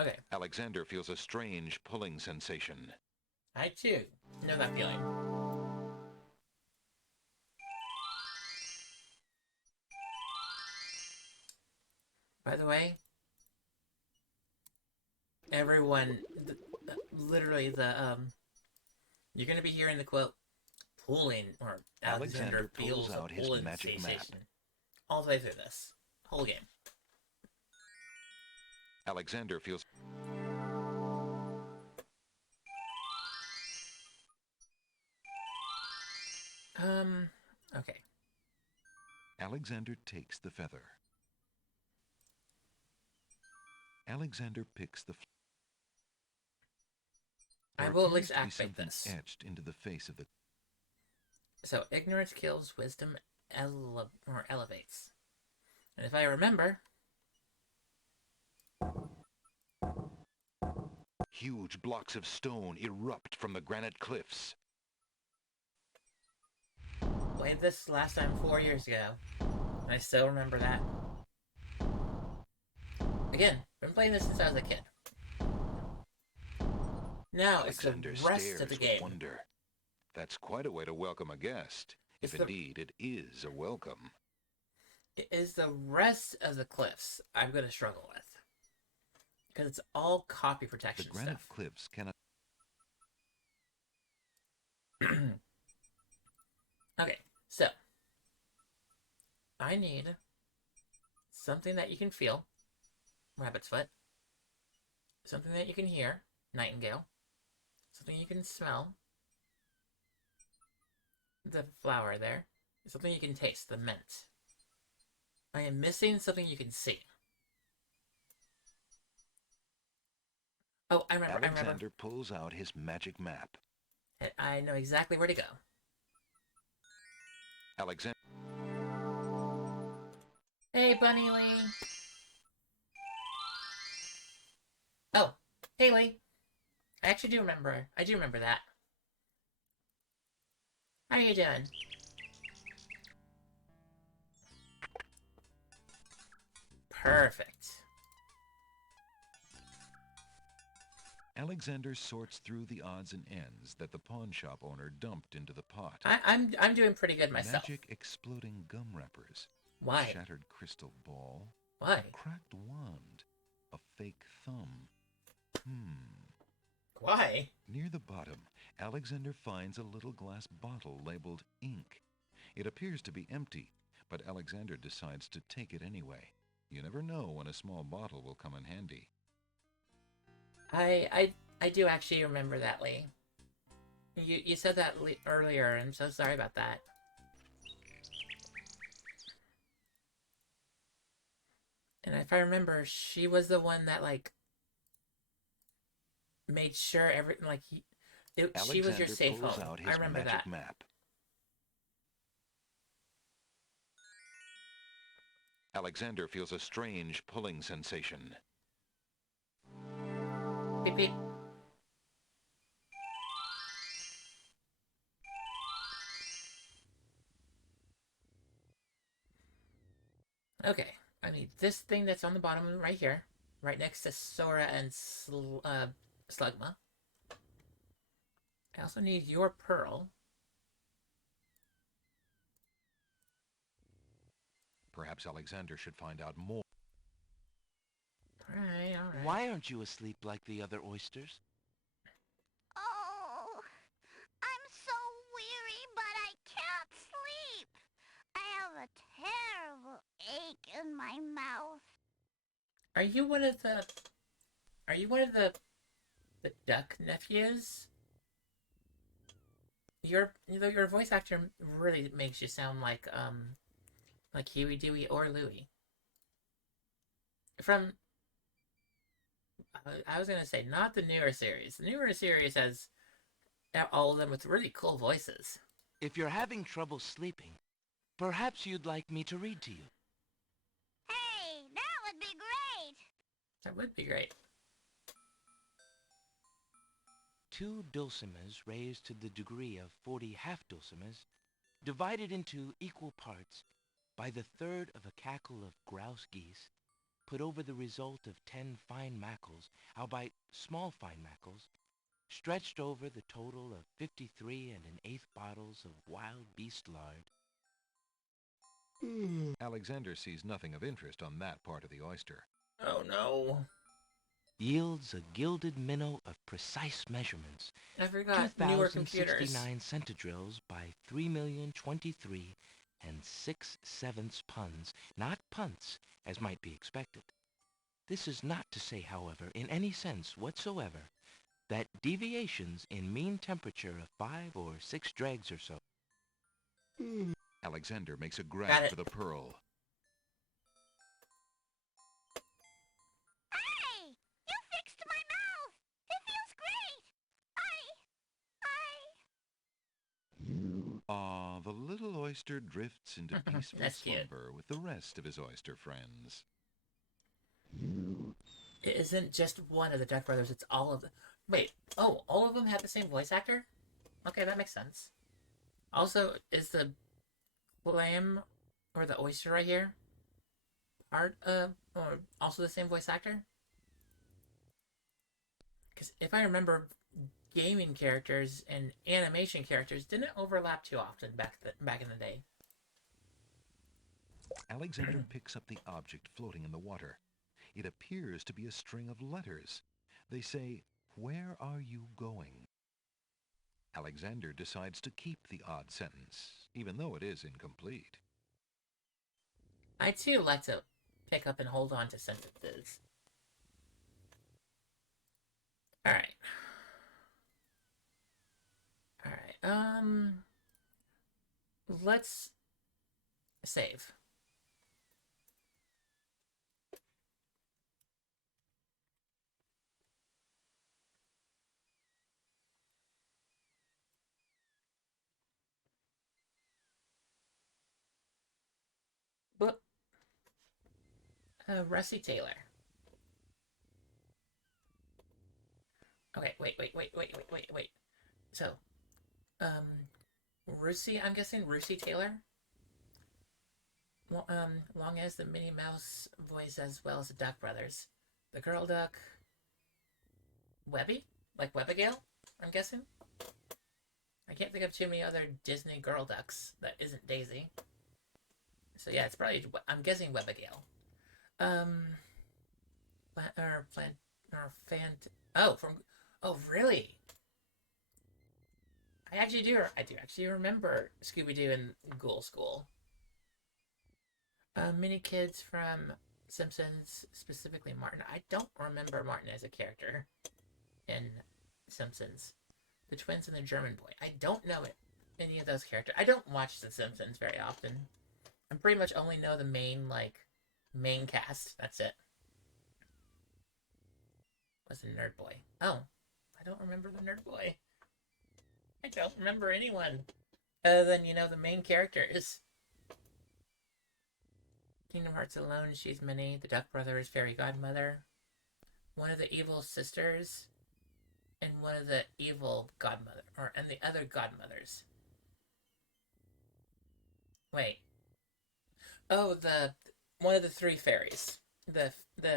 Okay. Alexander feels a strange pulling sensation. I too know that feeling. By the way, everyone, literally you're gonna be hearing the quote, pulling, or Alexander pulls feels a out his pulling magic map. sensation. All the way through this whole game. Alexander feels... Okay. Alexander takes the feather. Alexander picks the... I There will at appears least to be activate something this. etched into the face of the... So, ignorance kills, wisdom elevates. And if I remember... Huge blocks of stone erupt from the granite cliffs. Played this last time 4 years ago. And I still remember that. Again, been playing this since I was a kid. Now Alexander it's the rest stares of the with game. wonder. That's quite a way to welcome a guest, if indeed it is a welcome. It is the rest of the cliffs I'm going to struggle with. Because it's all copy protection The granite stuff. cliffs cannot... Okay, so I need something that you can feel, rabbit's foot, something that you can hear, nightingale, something you can smell, the flower there, something you can taste, the mint. I am missing something you can see. Oh, I remember. Alexander pulls out his magic map. I know exactly where to go. Alexander... Hey, Bunny Lee. Oh, hey, Lee. I actually do remember. I do remember that. How are you doing? Perfect. Alexander sorts through the odds and ends that the pawn shop owner dumped into the pot. I'm doing pretty good myself. Magic exploding gum wrappers. Why? Shattered crystal ball. Why? A cracked wand. A fake thumb. Why? Near the bottom, Alexander finds a little glass bottle labeled ink. It appears to be empty, but Alexander decides to take it anyway. You never know when a small bottle will come in handy. I do actually remember that, Lee. You said that earlier. I'm so sorry about that. And if I remember, she was the one that, like, made sure everything, like, she was your safe pulls home. out his I remember magic that. map. Alexander feels a strange pulling sensation. Beep beep. Okay, I need this thing that's on the bottom right here, right next to Sora and Slugma. I also need your pearl. Perhaps Alexander should find out more. Alright, alright. Why aren't you asleep like the other oysters? Oh, I'm so weary, but I can't sleep. I have a terrible ache in my mouth. Are you one of the duck nephews? Your voice actor really makes you sound like Huey, Dewey, or Louie. From I was gonna say not the newer series. The newer series has all of them with really cool voices. If you're having trouble sleeping, perhaps you'd like me to read to you. Hey, that would be great. That would be great. 2 dulcimers raised to the degree of 40 half-dulcimers, divided into equal parts by the third of a cackle of grouse geese, put over the result of 10 fine mackerels, albeit small fine mackerels, stretched over the total of 53 and an eighth bottles of wild beast lard. Alexander sees nothing of interest on that part of the oyster. Oh no. Yields a gilded minnow of precise measurements. I forgot newer computers. 2,069 centidrills by 3,023 and 6/7 puns, not punts, as might be expected. This is not to say, however, in any sense whatsoever, that deviations in mean temperature of 5 or 6 dregs or so. Alexander makes a Got grab it. for the pearl. Hey! You fixed my mouth! It feels great! The little oyster drifts into peaceful That's cute. slumber with the rest of his oyster friends. It isn't just one of the Duck Brothers, it's all of them. Wait, oh, all of them have the same voice actor? Okay, that makes sense. Also, is the clam, or the oyster right here, or also the same voice actor? Because if I remember, gaming characters and animation characters didn't overlap too often back in the day. Alexander picks up the object floating in the water. It appears to be a string of letters. They say, "Where are you going?" Alexander decides to keep the odd sentence, even though it is incomplete. I too like to pick up and hold on to sentences. Alright. Alright, let's save. But Rusty Taylor. Okay, wait. So, Rusty, I'm guessing Rusty Taylor? Well, long as the Minnie Mouse voice as well as the Duck Brothers. The girl duck... Webby? Like Webigail, I'm guessing? I can't think of too many other Disney girl ducks that isn't Daisy. So yeah, it's probably, I'm guessing Webigail. Oh, really? I do actually remember Scooby-Doo and Ghoul School. Many kids from Simpsons, specifically Martin. I don't remember Martin as a character in Simpsons. The twins and the German boy. I don't know any of those characters. I don't watch The Simpsons very often. I pretty much only know the main cast. That's it. Was the nerd boy? Oh, I don't remember the nerd boy. I don't remember anyone other than, the main characters. Kingdom Hearts alone, she's Minnie. The Duck Brothers, fairy godmother. One of the evil sisters, and one of the evil godmother, and the other godmothers. Wait. Oh, one of the three fairies. The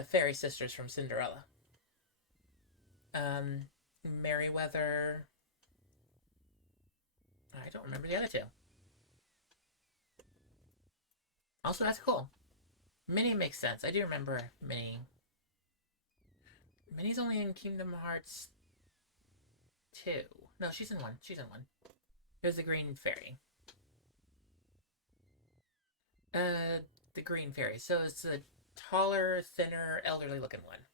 fairy sisters from Cinderella. Merryweather. I don't remember the other two. Also, that's cool. Minnie makes sense. I do remember Minnie. Minnie's only in Kingdom Hearts 2. No, she's in 1. Here's the green fairy. The green fairy. So it's the taller, thinner, elderly-looking one.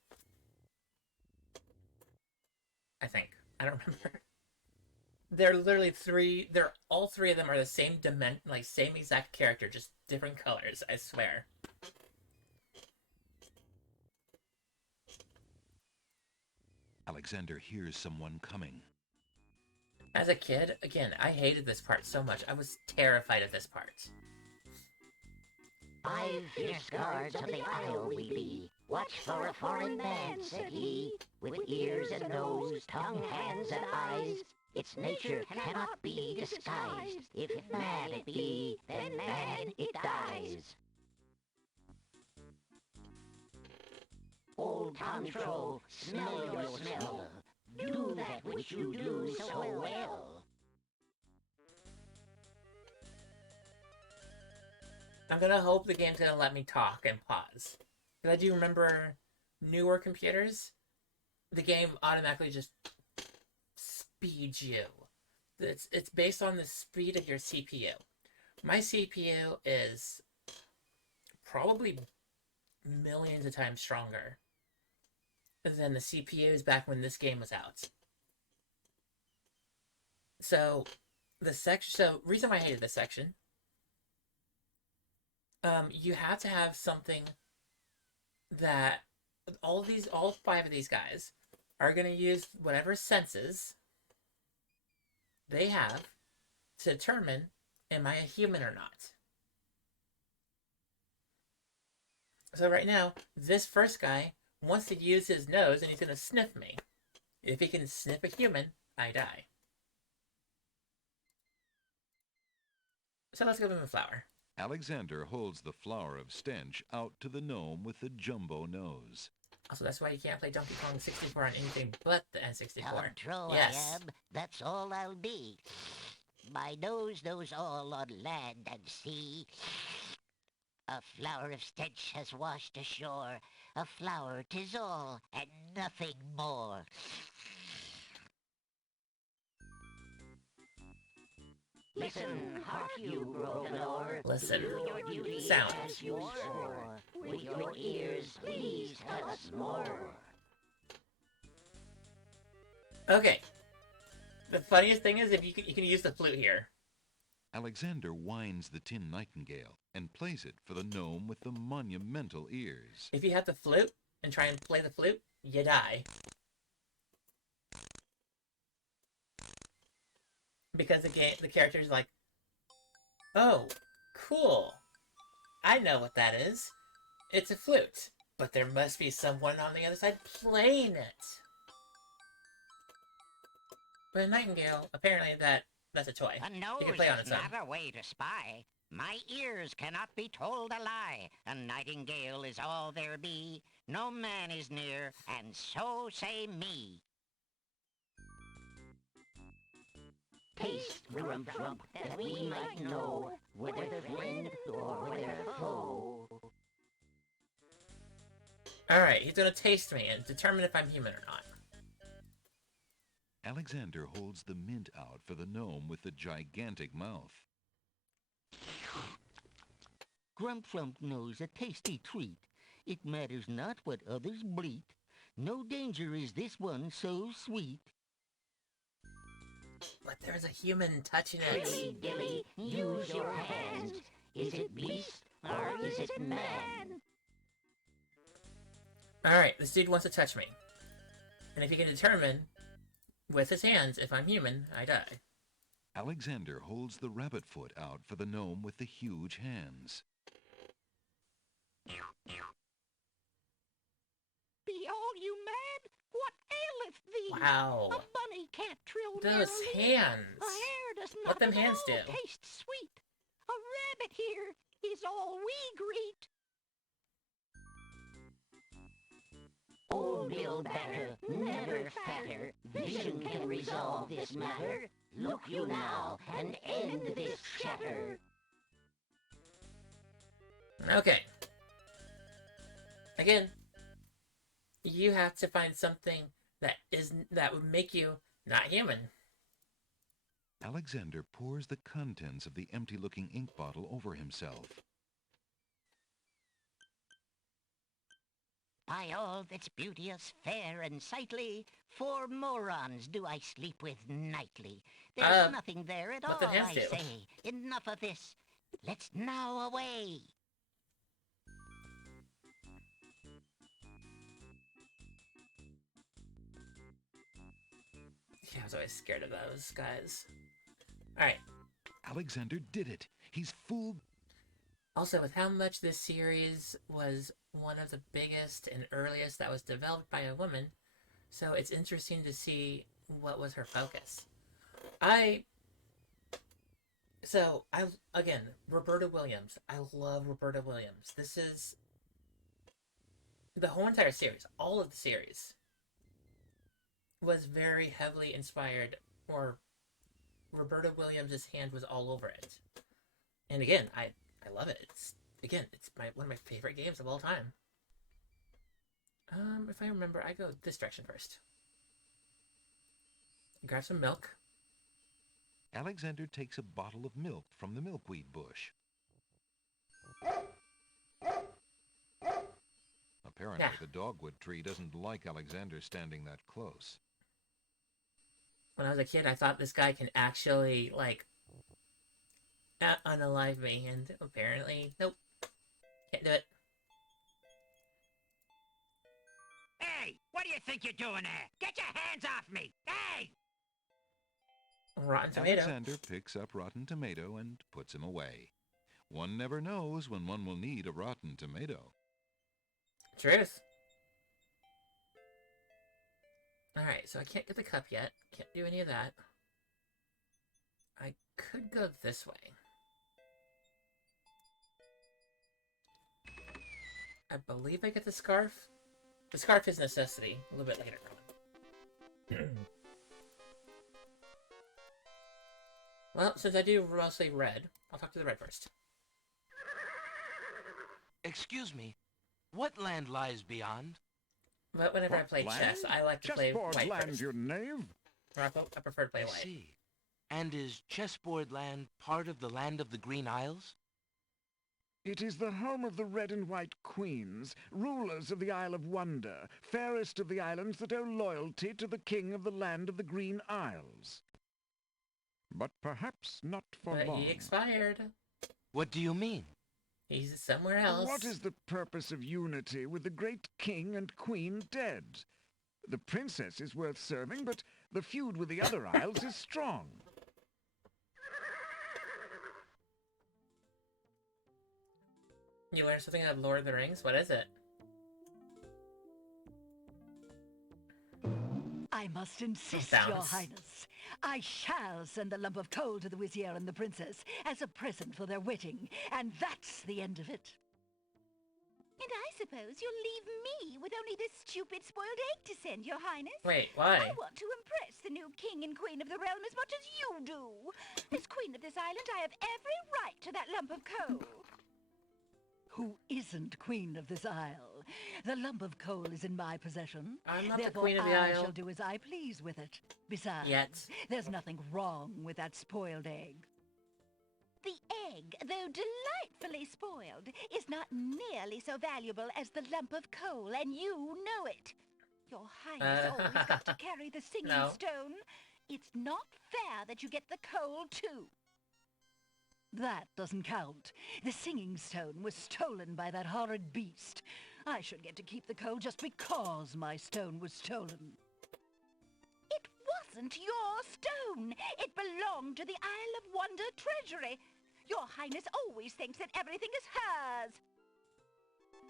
I think. I don't remember. They're literally all three of them are the same same exact character, just different colors, I swear. Alexander hears someone coming. As a kid, again, I hated this part so much. I was terrified of this part. 5 fierce guards of the isle we be. Watch for a foreign man, said he, with ears and nose, tongue, hands, and eyes. Its nature cannot be disguised. If man it be, then man it dies. Old Control, smell your smell. Do that which you do so well. I'm gonna hope the game's gonna let me talk and pause. Because I do remember newer computers, the game automatically just speeds you. It's based on the speed of your CPU. My CPU is probably millions of times stronger than the CPUs back when this game was out. So reason why I hated this section, you have to have something that all 5 of these guys are gonna use whatever senses they have to determine, am I a human or not? So right now, this first guy wants to use his nose and he's going to sniff me. If he can sniff a human, I die. So let's give him a flower. Alexander holds the flower of stench out to the gnome with the jumbo nose. Also, that's why you can't play Donkey Kong 64 on anything but the N64. Control Yes. I am, that's all I'll be. My nose knows all on land and sea. A flower of stench has washed ashore. A flower 'tis all, and nothing more. Listen, hark you, Grovenor. Listen. Do your duty Sound. as you swore. With your ears, please tell us more. Okay. The funniest thing is if you can use the flute here. Alexander winds the tin nightingale and plays it for the gnome with the monumental ears. If you have the flute and try and play the flute, you die. Because the character's like, oh, cool. I know what that is. It's a flute. But there must be someone on the other side playing it. But a nightingale, apparently that's a toy. A nose You can play on is its own. not a way to spy. My ears cannot be told a lie. A nightingale is all there be. No man is near, and so say me. Taste, Grump, that we might know whether friend or whether foe. Alright, he's gonna taste me and determine if I'm human or not. Alexander holds the mint out for the gnome with the gigantic mouth. Grump knows a tasty treat. It matters not what others bleat. No danger is this one so sweet. But there's a human touching it. Dilly, dilly, use your hands. Is it beast or is it man? Alright, this dude wants to touch me. And if he can determine with his hands if I'm human, I die. Alexander holds the rabbit foot out for the gnome with the huge hands. Be all you mad? What aileth thee? Wow. A bunny can't trill Those merrily. hands. A hare does What not them at hands all do? taste sweet. A rabbit here is all we greet. Old Bill Batter, never fatter. Vision can resolve this matter. Look you now and end this chatter. Okay. Again, you have to find something that would make you not human. Alexander pours the contents of the empty-looking ink bottle over himself. By all that's beauteous, fair, and sightly, 4 morons do I sleep with nightly. There's nothing there at all, what the hands I do? say. Enough of this. Let's now away. Yeah, I was always scared of those guys. Alright. Alexander did it. He's fooled. Also, with how much this series was one of the biggest and earliest that was developed by a woman, so it's interesting to see what was her focus. Again, Roberta Williams. I love Roberta Williams. This is the whole entire series, all of the series, was very heavily inspired, or Roberta Williams' hand was all over it. And again, I love it. It's one of my favorite games of all time. If I remember, I go this direction first. Grab some milk. Alexander takes a bottle of milk from the milkweed bush. Apparently, Yeah. the dogwood tree doesn't like Alexander standing that close. When I was a kid, I thought this guy can actually, like, unalive me, and apparently, nope. Can't do it. Hey, what do you think you're doing there? Get your hands off me! Hey! Rotten tomato. Alexander picks up Rotten Tomato and puts him away. One never knows when one will need a rotten tomato. Truth. Alright, so I can't get the cup yet. Can't do any of that. I could go this way. I believe I get the scarf. The scarf is necessity. A little bit later on. Well, since I do mostly red, I'll talk to the red first. Excuse me, what land lies beyond? But whenever I play chess, I like to play Chessboard white land, first. you knave. I prefer to play I white. see. And is chessboard land part of the land of the Green Isles? It is the home of the red and white queens, rulers of the Isle of Wonder, fairest of the islands that owe loyalty to the king of the land of the Green Isles. But perhaps not for But long. he expired. What do you mean? He's somewhere else. What is the purpose of unity with the great king and queen dead? The princess is worth serving, but the feud with the other isles is strong. You learned something out of Lord of the Rings? What is it? I must insist, Bounce. Your Highness. I shall send a lump of coal to the Vizier and the Princess as a present for their wedding, and that's the end of it. And I suppose you'll leave me with only this stupid spoiled egg to send, Your Highness? Wait, why? I want to impress the new king and queen of the realm as much as you do. As queen of this island, I have every right to that lump of coal. Who isn't queen of this isle? The lump of coal is in my possession. I'm not the Therefore, queen of the I isle. shall do as I please with it. Besides, Yet. there's nothing wrong with that spoiled egg. The egg, though delightfully spoiled, is not nearly so valuable as the lump of coal, and you know it. Your Highness always got to carry the singing No. stone. It's not fair that you get the coal, too. That doesn't count. The singing stone was stolen by that horrid beast. I should get to keep the coal just because my stone was stolen. It wasn't your stone. It belonged to the Isle of Wonder treasury. Your Highness always thinks that everything is hers.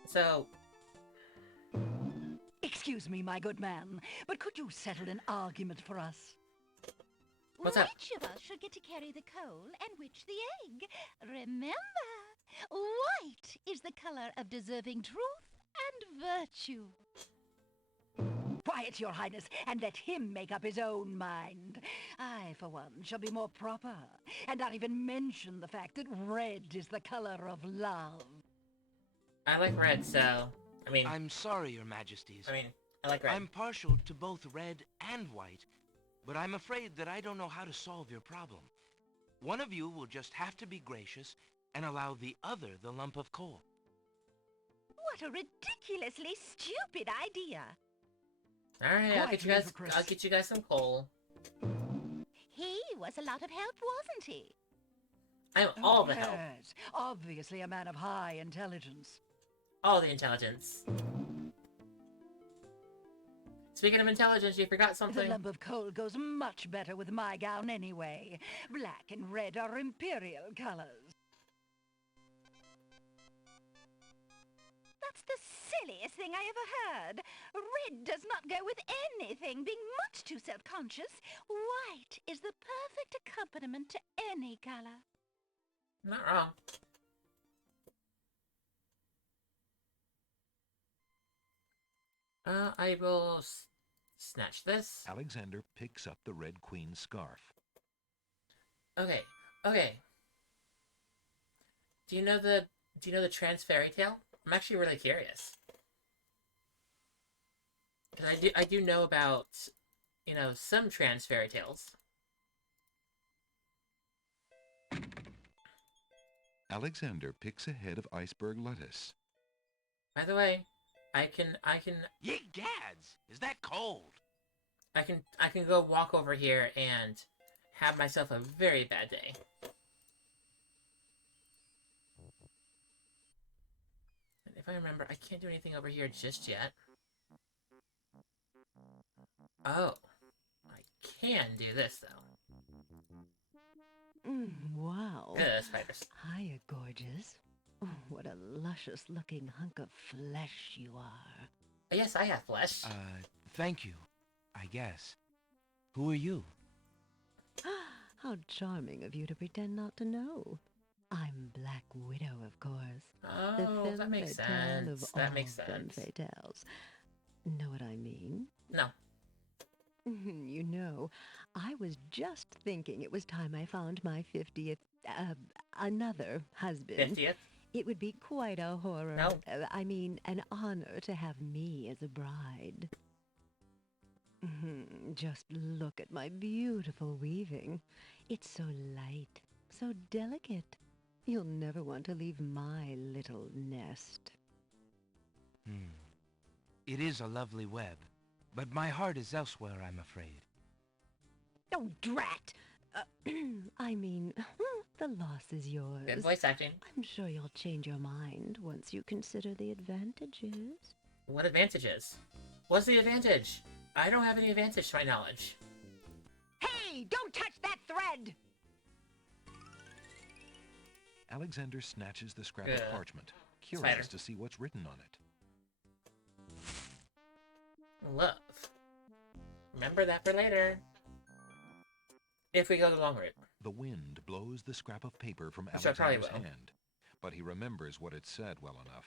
So, Excuse me, my good man, but could you settle an argument for us? What's up? Which of us should get to carry the coal and which the egg? Remember, white is the color of deserving truth and virtue. Quiet, Your Highness, and let him make up his own mind. I, for one, shall be more proper, and not even mention the fact that red is the color of love. I like red, so... I'm sorry, Your Majesties. I like red. I'm partial to both red and white, but I'm afraid that I don't know how to solve your problem. One of you will just have to be gracious and allow the other the lump of coal. What a ridiculously stupid idea. Alright, I'll get you guys some coal. He was a lot of help, wasn't he? I'm all the help. Yes, obviously a man of high intelligence. All the intelligence. Speaking of intelligence, you forgot The something. lump of coal goes much better with my gown anyway. Black and red are imperial colors. That's the silliest thing I ever heard. Red does not go with anything, being much too self-conscious. White is the perfect accompaniment to any color. Not wrong. I will snatch this. Alexander picks up the Red Queen's scarf. Okay, okay. Do you know the trans fairy tale? I'm actually really curious. Because I do know about, some trans fairy tales. Alexander picks a head of iceberg lettuce. By the way, I can Ye gads! Is that cold? I can go walk over here and have myself a very bad day. And if I remember, I can't do anything over here just yet. Oh, I can do this though. Wow. Spiders. Hiya, gorgeous. Oh, what a luscious-looking hunk of flesh you are. Yes, I have flesh. Thank you, I guess. Who are you? How charming of you to pretend not to know. I'm Black Widow, of course. The Oh, that femme makes fatale sense. of That all makes femme sense. fatales. Know what I mean? No. You know, I was just thinking it was time I found my 50th, another husband. 50th? It would be quite a horror. No. I mean, an honor to have me as a bride. Just look at my beautiful weaving. It's so light, so delicate. You'll never want to leave my little nest. It is a lovely web, but my heart is elsewhere, I'm afraid. Oh, drat! I mean, the loss is yours. Good voice acting. I'm sure you'll change your mind once you consider the advantages. What advantages? What's the advantage? I don't have any advantage to my knowledge. Hey, don't touch that thread! Alexander snatches the scrap Good. of parchment, curious Spider. to see what's written on it. Love. Remember that for later. If we go the long route. The wind blows the scrap of paper from Which I probably Alexander's will. hand, but he remembers what it said well enough.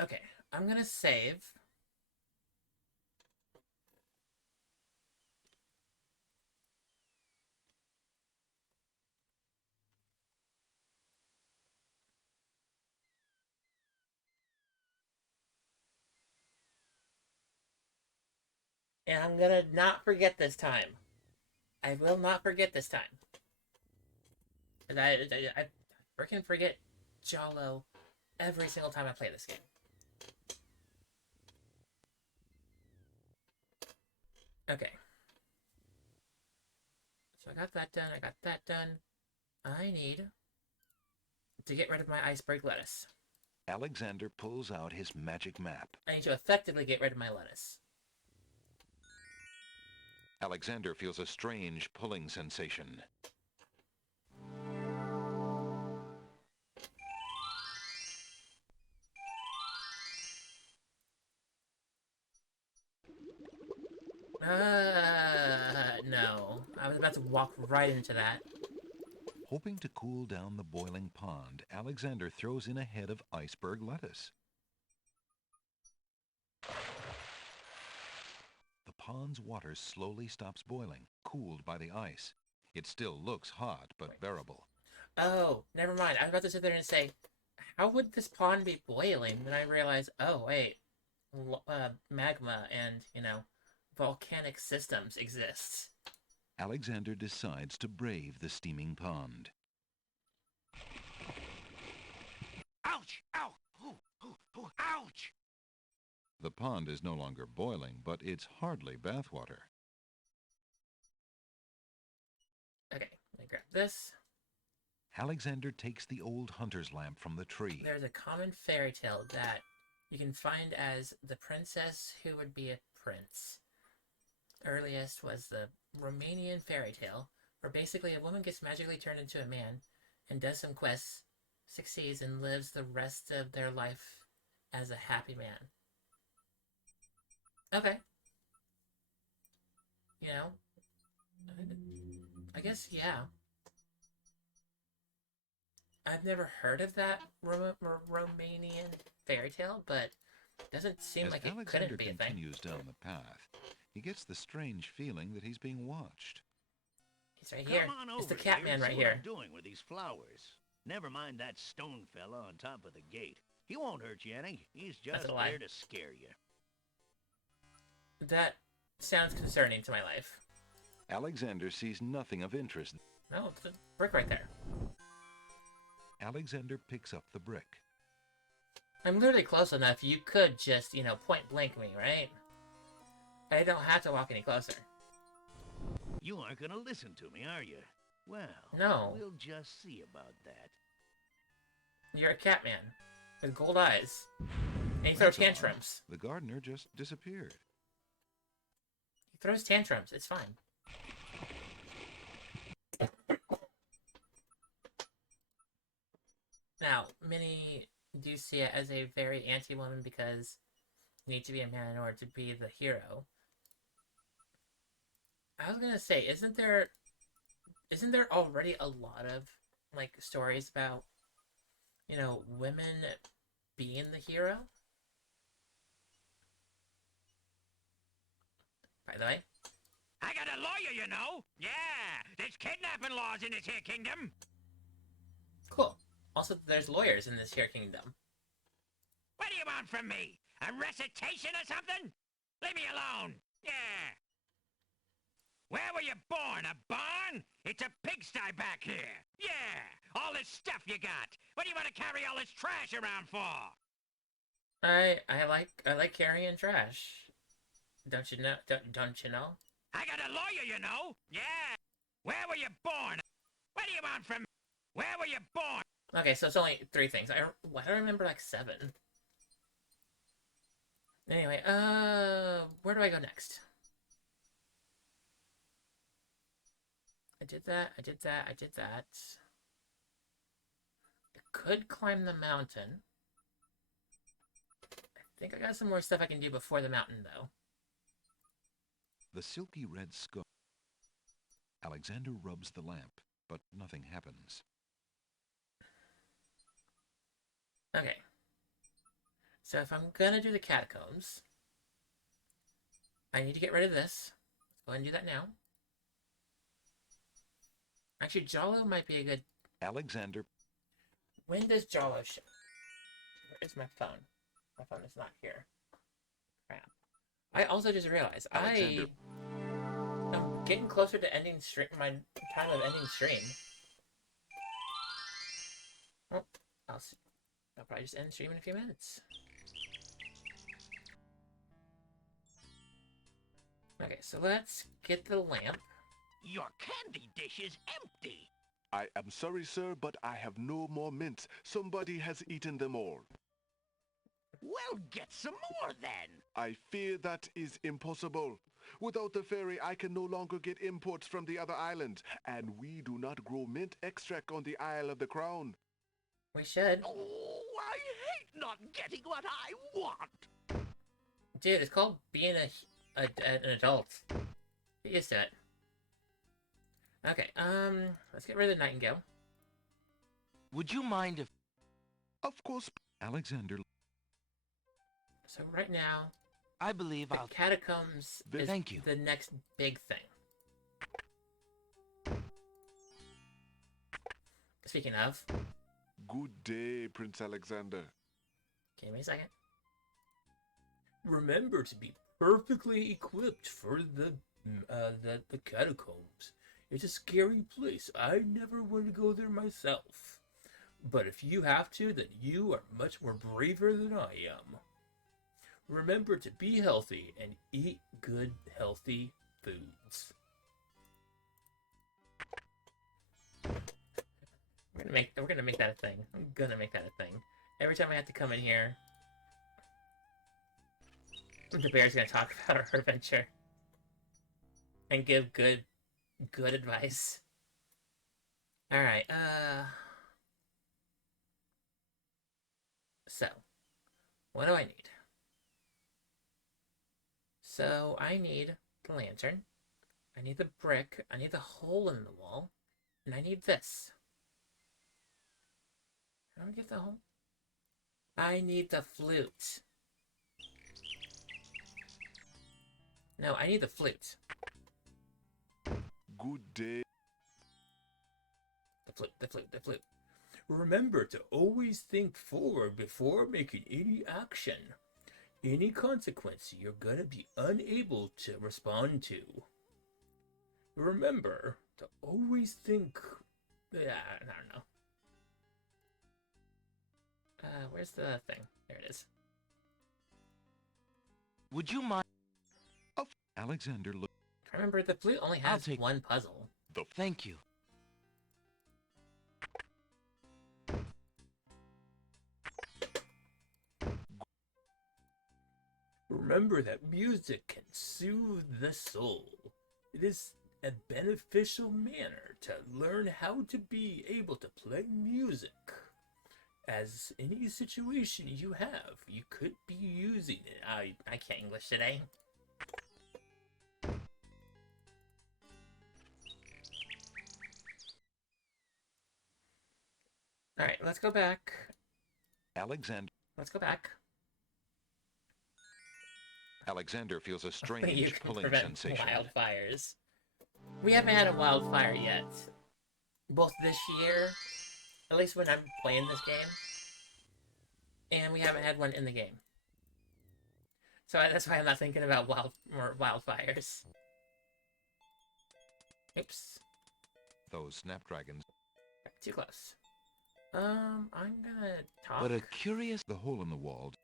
Okay, I'm gonna save. And I'm gonna not forget this time. I will not forget this time. And I freaking forget Jalo every single time I play this game. Okay. So I got that done. I got that done. I need to get rid of my iceberg lettuce. Alexander pulls out his magic map. I need to effectively get rid of my lettuce. Alexander feels a strange pulling sensation. No. I was about to walk right into that. Hoping to cool down the boiling pond, Alexander throws in a head of iceberg lettuce. The pond's water slowly stops boiling, cooled by the ice. It still looks hot, but bearable. Oh, never mind. I was about to sit there and say, how would this pond be boiling? Then I realized, oh, wait. Magma and, volcanic systems exist. Alexander decides to brave the steaming pond. Ouch! Ow! Ooh, ooh, ooh, ouch! The pond is no longer boiling, but it's hardly bathwater. Okay, let me grab this. Alexander takes the old hunter's lamp from the tree. There's a common fairy tale that you can find as the princess who would be a prince. Earliest was the Romanian fairy tale, where basically a woman gets magically turned into a man and does some quests, succeeds, and lives the rest of their life as a happy man. Okay. I guess, yeah. I've never heard of that Romanian fairy tale, but it doesn't seem As like it Alexander couldn't be a thing. continues down the path, he gets the strange feeling that he's being watched. He's right here. Come on It's over the Catman here and right see here. what I'm doing with these flowers. Never mind that stone fella on top of the gate. He won't hurt you any. He's just a lie. there to scare you. That sounds concerning to my life. Alexander sees nothing of interest. No, it's a brick right there. Alexander picks up the brick. I'm literally close enough. You could just, you know, point blank me, right? I don't have to walk any closer. You aren't gonna listen to me, are you? Well, No. we'll just see about that. You're a Catman with gold eyes. And he throws That's odd. tantrums. The gardener just disappeared. He throws tantrums. It's fine. Now, many do see it as a very anti-woman because you need to be a man in order to be the hero. I was gonna say, isn't there already a lot of, like, stories about, you know, women being the hero? By the way, I got a lawyer, you know. Yeah, there's kidnapping laws in this here kingdom. cool. Also, there's lawyers in this here kingdom. What do you want from me? A recitation or something? Leave me alone. Yeah. Where were you born? A barn? It's a pigsty back here. Yeah. All this stuff you got. What do you want to carry all this trash around for? I like carrying trash. Don't you know? Don't you know? I got a lawyer, you know. Yeah. Where were you born? What do you want from me? Where were you born? Okay, so it's only 3 things. Why do I remember like 7? Anyway, where do I go next? I did that. I could climb the mountain. I think I got some more stuff I can do before the mountain, though. The silky red skull. Alexander rubs the lamp, but nothing happens. Okay. So if I'm gonna do the catacombs, I need to get rid of this. Let's go ahead and do that now. Actually, Jalo might be a good... Alexander... When does Jalo show? Where is my phone? My phone is not here. Crap. I also just realized Alexander... I'm getting closer to ending stream. My time of ending stream. Oh, I'll probably just end stream in a few minutes. Okay, so let's get the lamp. Your candy dish is empty. I am sorry, sir, but I have no more mints. Somebody has eaten them all. Well, get some more then. I fear that is impossible. Without the fairy, I can no longer get imports from the other islands, and we do not grow mint extract on the Isle of the Crown. We should. Oh, I hate not getting what I want. Dude, it's called being an adult. Get used to it. Okay, let's get rid of the nightingale. Would you mind if... Of course. Alexander... So right now, I believe the I'll... catacombs is Thank you. the next big thing. Speaking of... Good day, Prince Alexander. Give me a second. Remember to be perfectly equipped for the catacombs. It's a scary place. I never want to go there myself. But if you have to, then you are much more braver than I am. Remember to be healthy and eat good, healthy foods. We're gonna make that a thing. I'm gonna make that a thing. Every time I have to come in here, the bear's gonna talk about our adventure and give good advice. All right. So, what do I need? So I need the lantern. I need the brick. I need the hole in the wall, and I need this. How do I get the whole? I need the flute. No, I need the flute. Good day. The flute, the flute, the flute. Remember to always think forward before making any action. Any consequence you're gonna be unable to respond to. Remember to always think... Yeah, I don't know. Where's the thing? There it is. Would you mind? Alexander looked. Remember, the flute only has one puzzle. Thank you. Remember that music can soothe the soul. It is a beneficial manner to learn how to be able to play music. As any situation you have, you could be using it. I can't English today. Alright, let's go back. Alexander. Let's go back. Alexander feels a You strange can pulling prevent sensation. wildfires. We haven't had a wildfire yet. Both this year, at least when I'm playing this game, and we haven't had one in the game. So that's why I'm not thinking about more wildfires. Oops. Those snapdragons. Too close. I'm gonna talk. But a curious... The hole in the wall.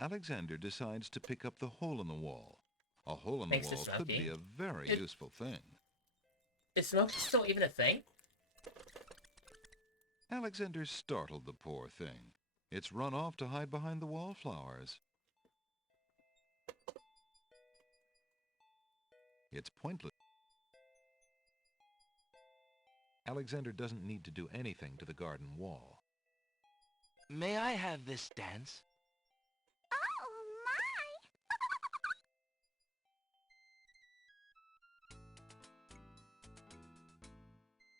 Alexander decides to pick up the hole in the wall. A hole in the Thanks to wall could Smokey. be a very useful thing. Is smoke still even a thing? Alexander startled the poor thing. It's run off to hide behind the wallflowers. It's pointless. Alexander doesn't need to do anything to the garden wall. May I have this dance? Oh,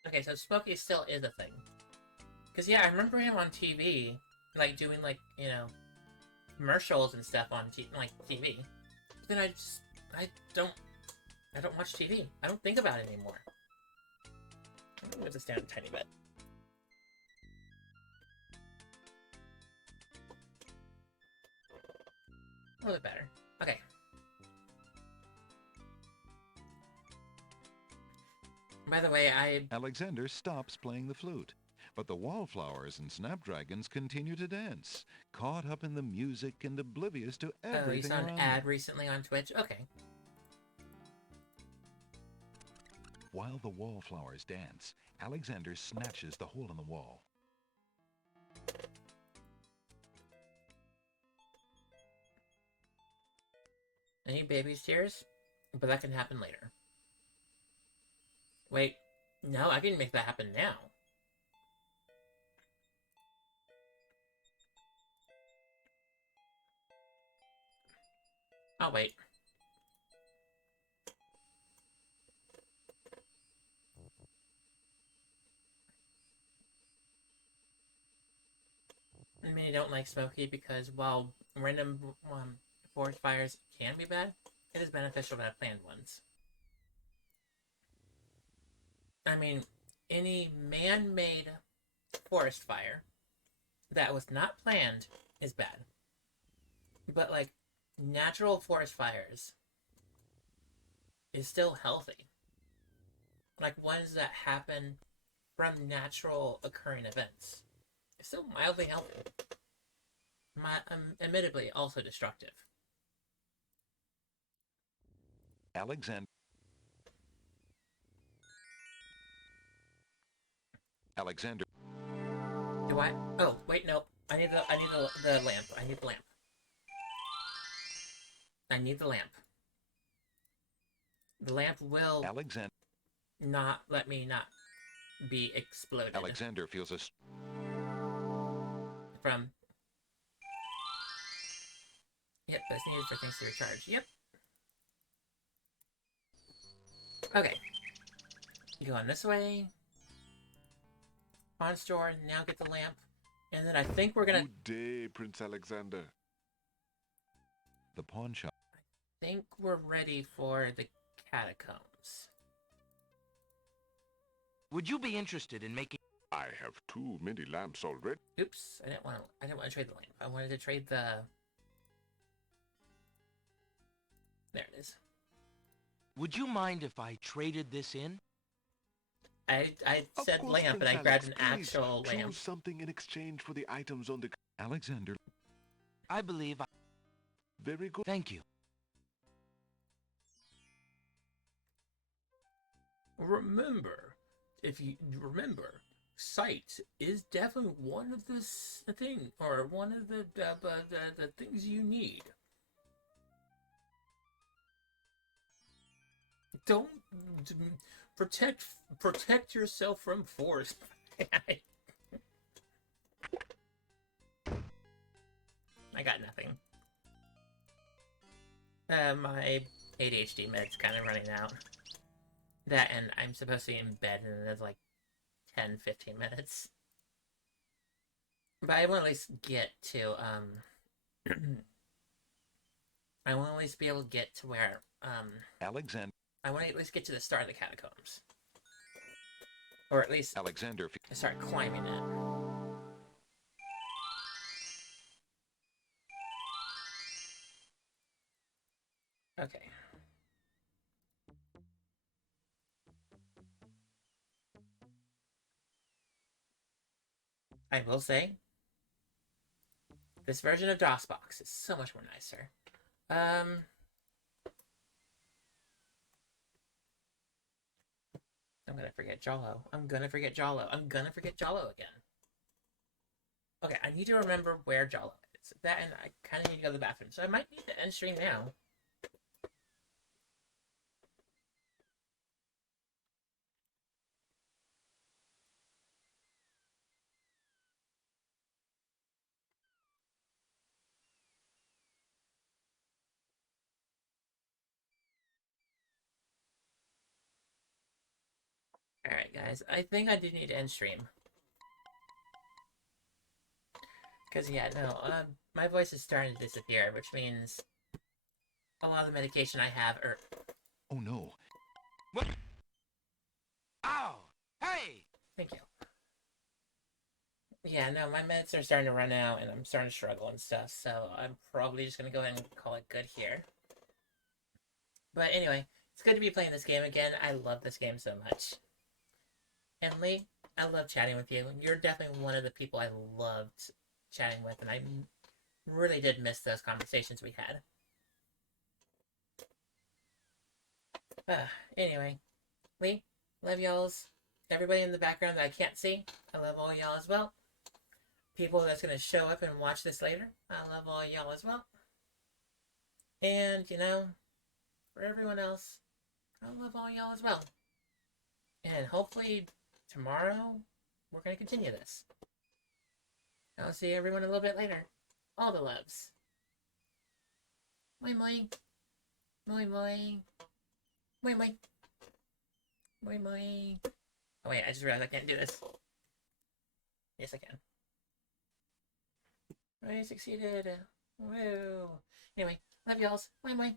my! Okay, so Smokey still is a thing. Because, yeah, I remember him on TV, like, doing, like, you know, commercials and stuff on, TV. But then I don't watch TV. I don't think about it anymore. I'm gonna move this down a tiny bit. A little bit better. Okay. By the way, Alexander stops playing the flute, but the wallflowers and snapdragons continue to dance, caught up in the music and oblivious to you everything saw an around ad them. recently on Twitch? Okay. While the wallflowers dance, Alexander snatches the hole in the wall. Any baby's tears? But that can happen later. Wait, no, I can make that happen now. Oh, wait. I mean, I don't like Smokey because while random forest fires can be bad, it is beneficial to have planned ones. I mean, any man-made forest fire that was not planned is bad. But, like, natural forest fires is still healthy. Like, ones that happen from natural occurring events. It's still mildly healthy. Admittedly, also destructive. Alexander Do I? Oh, wait, no. I need the lamp. I need the lamp. I need the lamp. The lamp will not let me not be exploded. Alexander feels a... From... Yep, that's needed for things to recharge. Yep. Okay. Going this way. pawn store, now get the lamp, and then I think we're gonna... Good day, Prince Alexander. The pawn shop. I think we're ready for the catacombs. Would you be interested in making... I have too many lamps already. Oops, I didn't want to trade the lamp. I wanted to trade the... There it is. Would you mind if I traded this in? I Of said course, lamp, Prince and I grabbed an Alex, please actual lamp. choose something in exchange for the items on the... Alexander. I believe I... Very good. Thank you. Remember, sight is definitely one of the thing, or one of the things you need. Don't protect yourself from force. I got nothing. My ADHD med's kind of running out. That, and I'm supposed to be in bed in like 10-15 minutes. But I want to at least get to, I want to at least be able to get to where, Alexander. I want to at least get to the start of the catacombs. Or at least Alexander. start climbing it. Okay. I will say, this version of DOSBox is so much more nicer. I'm gonna forget Jollo. I'm gonna forget Jollo. I'm gonna forget Jollo again. Okay, I need to remember where Jollo is. That, and I kind of need to go to the bathroom, so I might need to end stream now. Alright, guys. I think I do need to end stream. Because, yeah, no, my voice is starting to disappear, which means a lot of the medication I have are... Oh, no. What? Ow! Hey! Thank you. Yeah, no, my meds are starting to run out, and I'm starting to struggle and stuff, so I'm probably just going to go ahead and call it good here. But anyway, it's good to be playing this game again. I love this game so much. And Lee, I love chatting with you. You're definitely one of the people I loved chatting with, and I really did miss those conversations we had. Anyway, Lee, love y'alls. Everybody in the background that I can't see, I love all y'all as well. People that's going to show up and watch this later, I love all y'all as well. And, you know, for everyone else, I love all y'all as well. And hopefully tomorrow, we're going to continue this. I'll see everyone a little bit later. All the loves. Moi moi. Moi moi. Moi moi. Moi moi. Oh wait, I just realized I can't do this. Yes, I can. I succeeded. Woo. Anyway, love y'alls. Moi moi.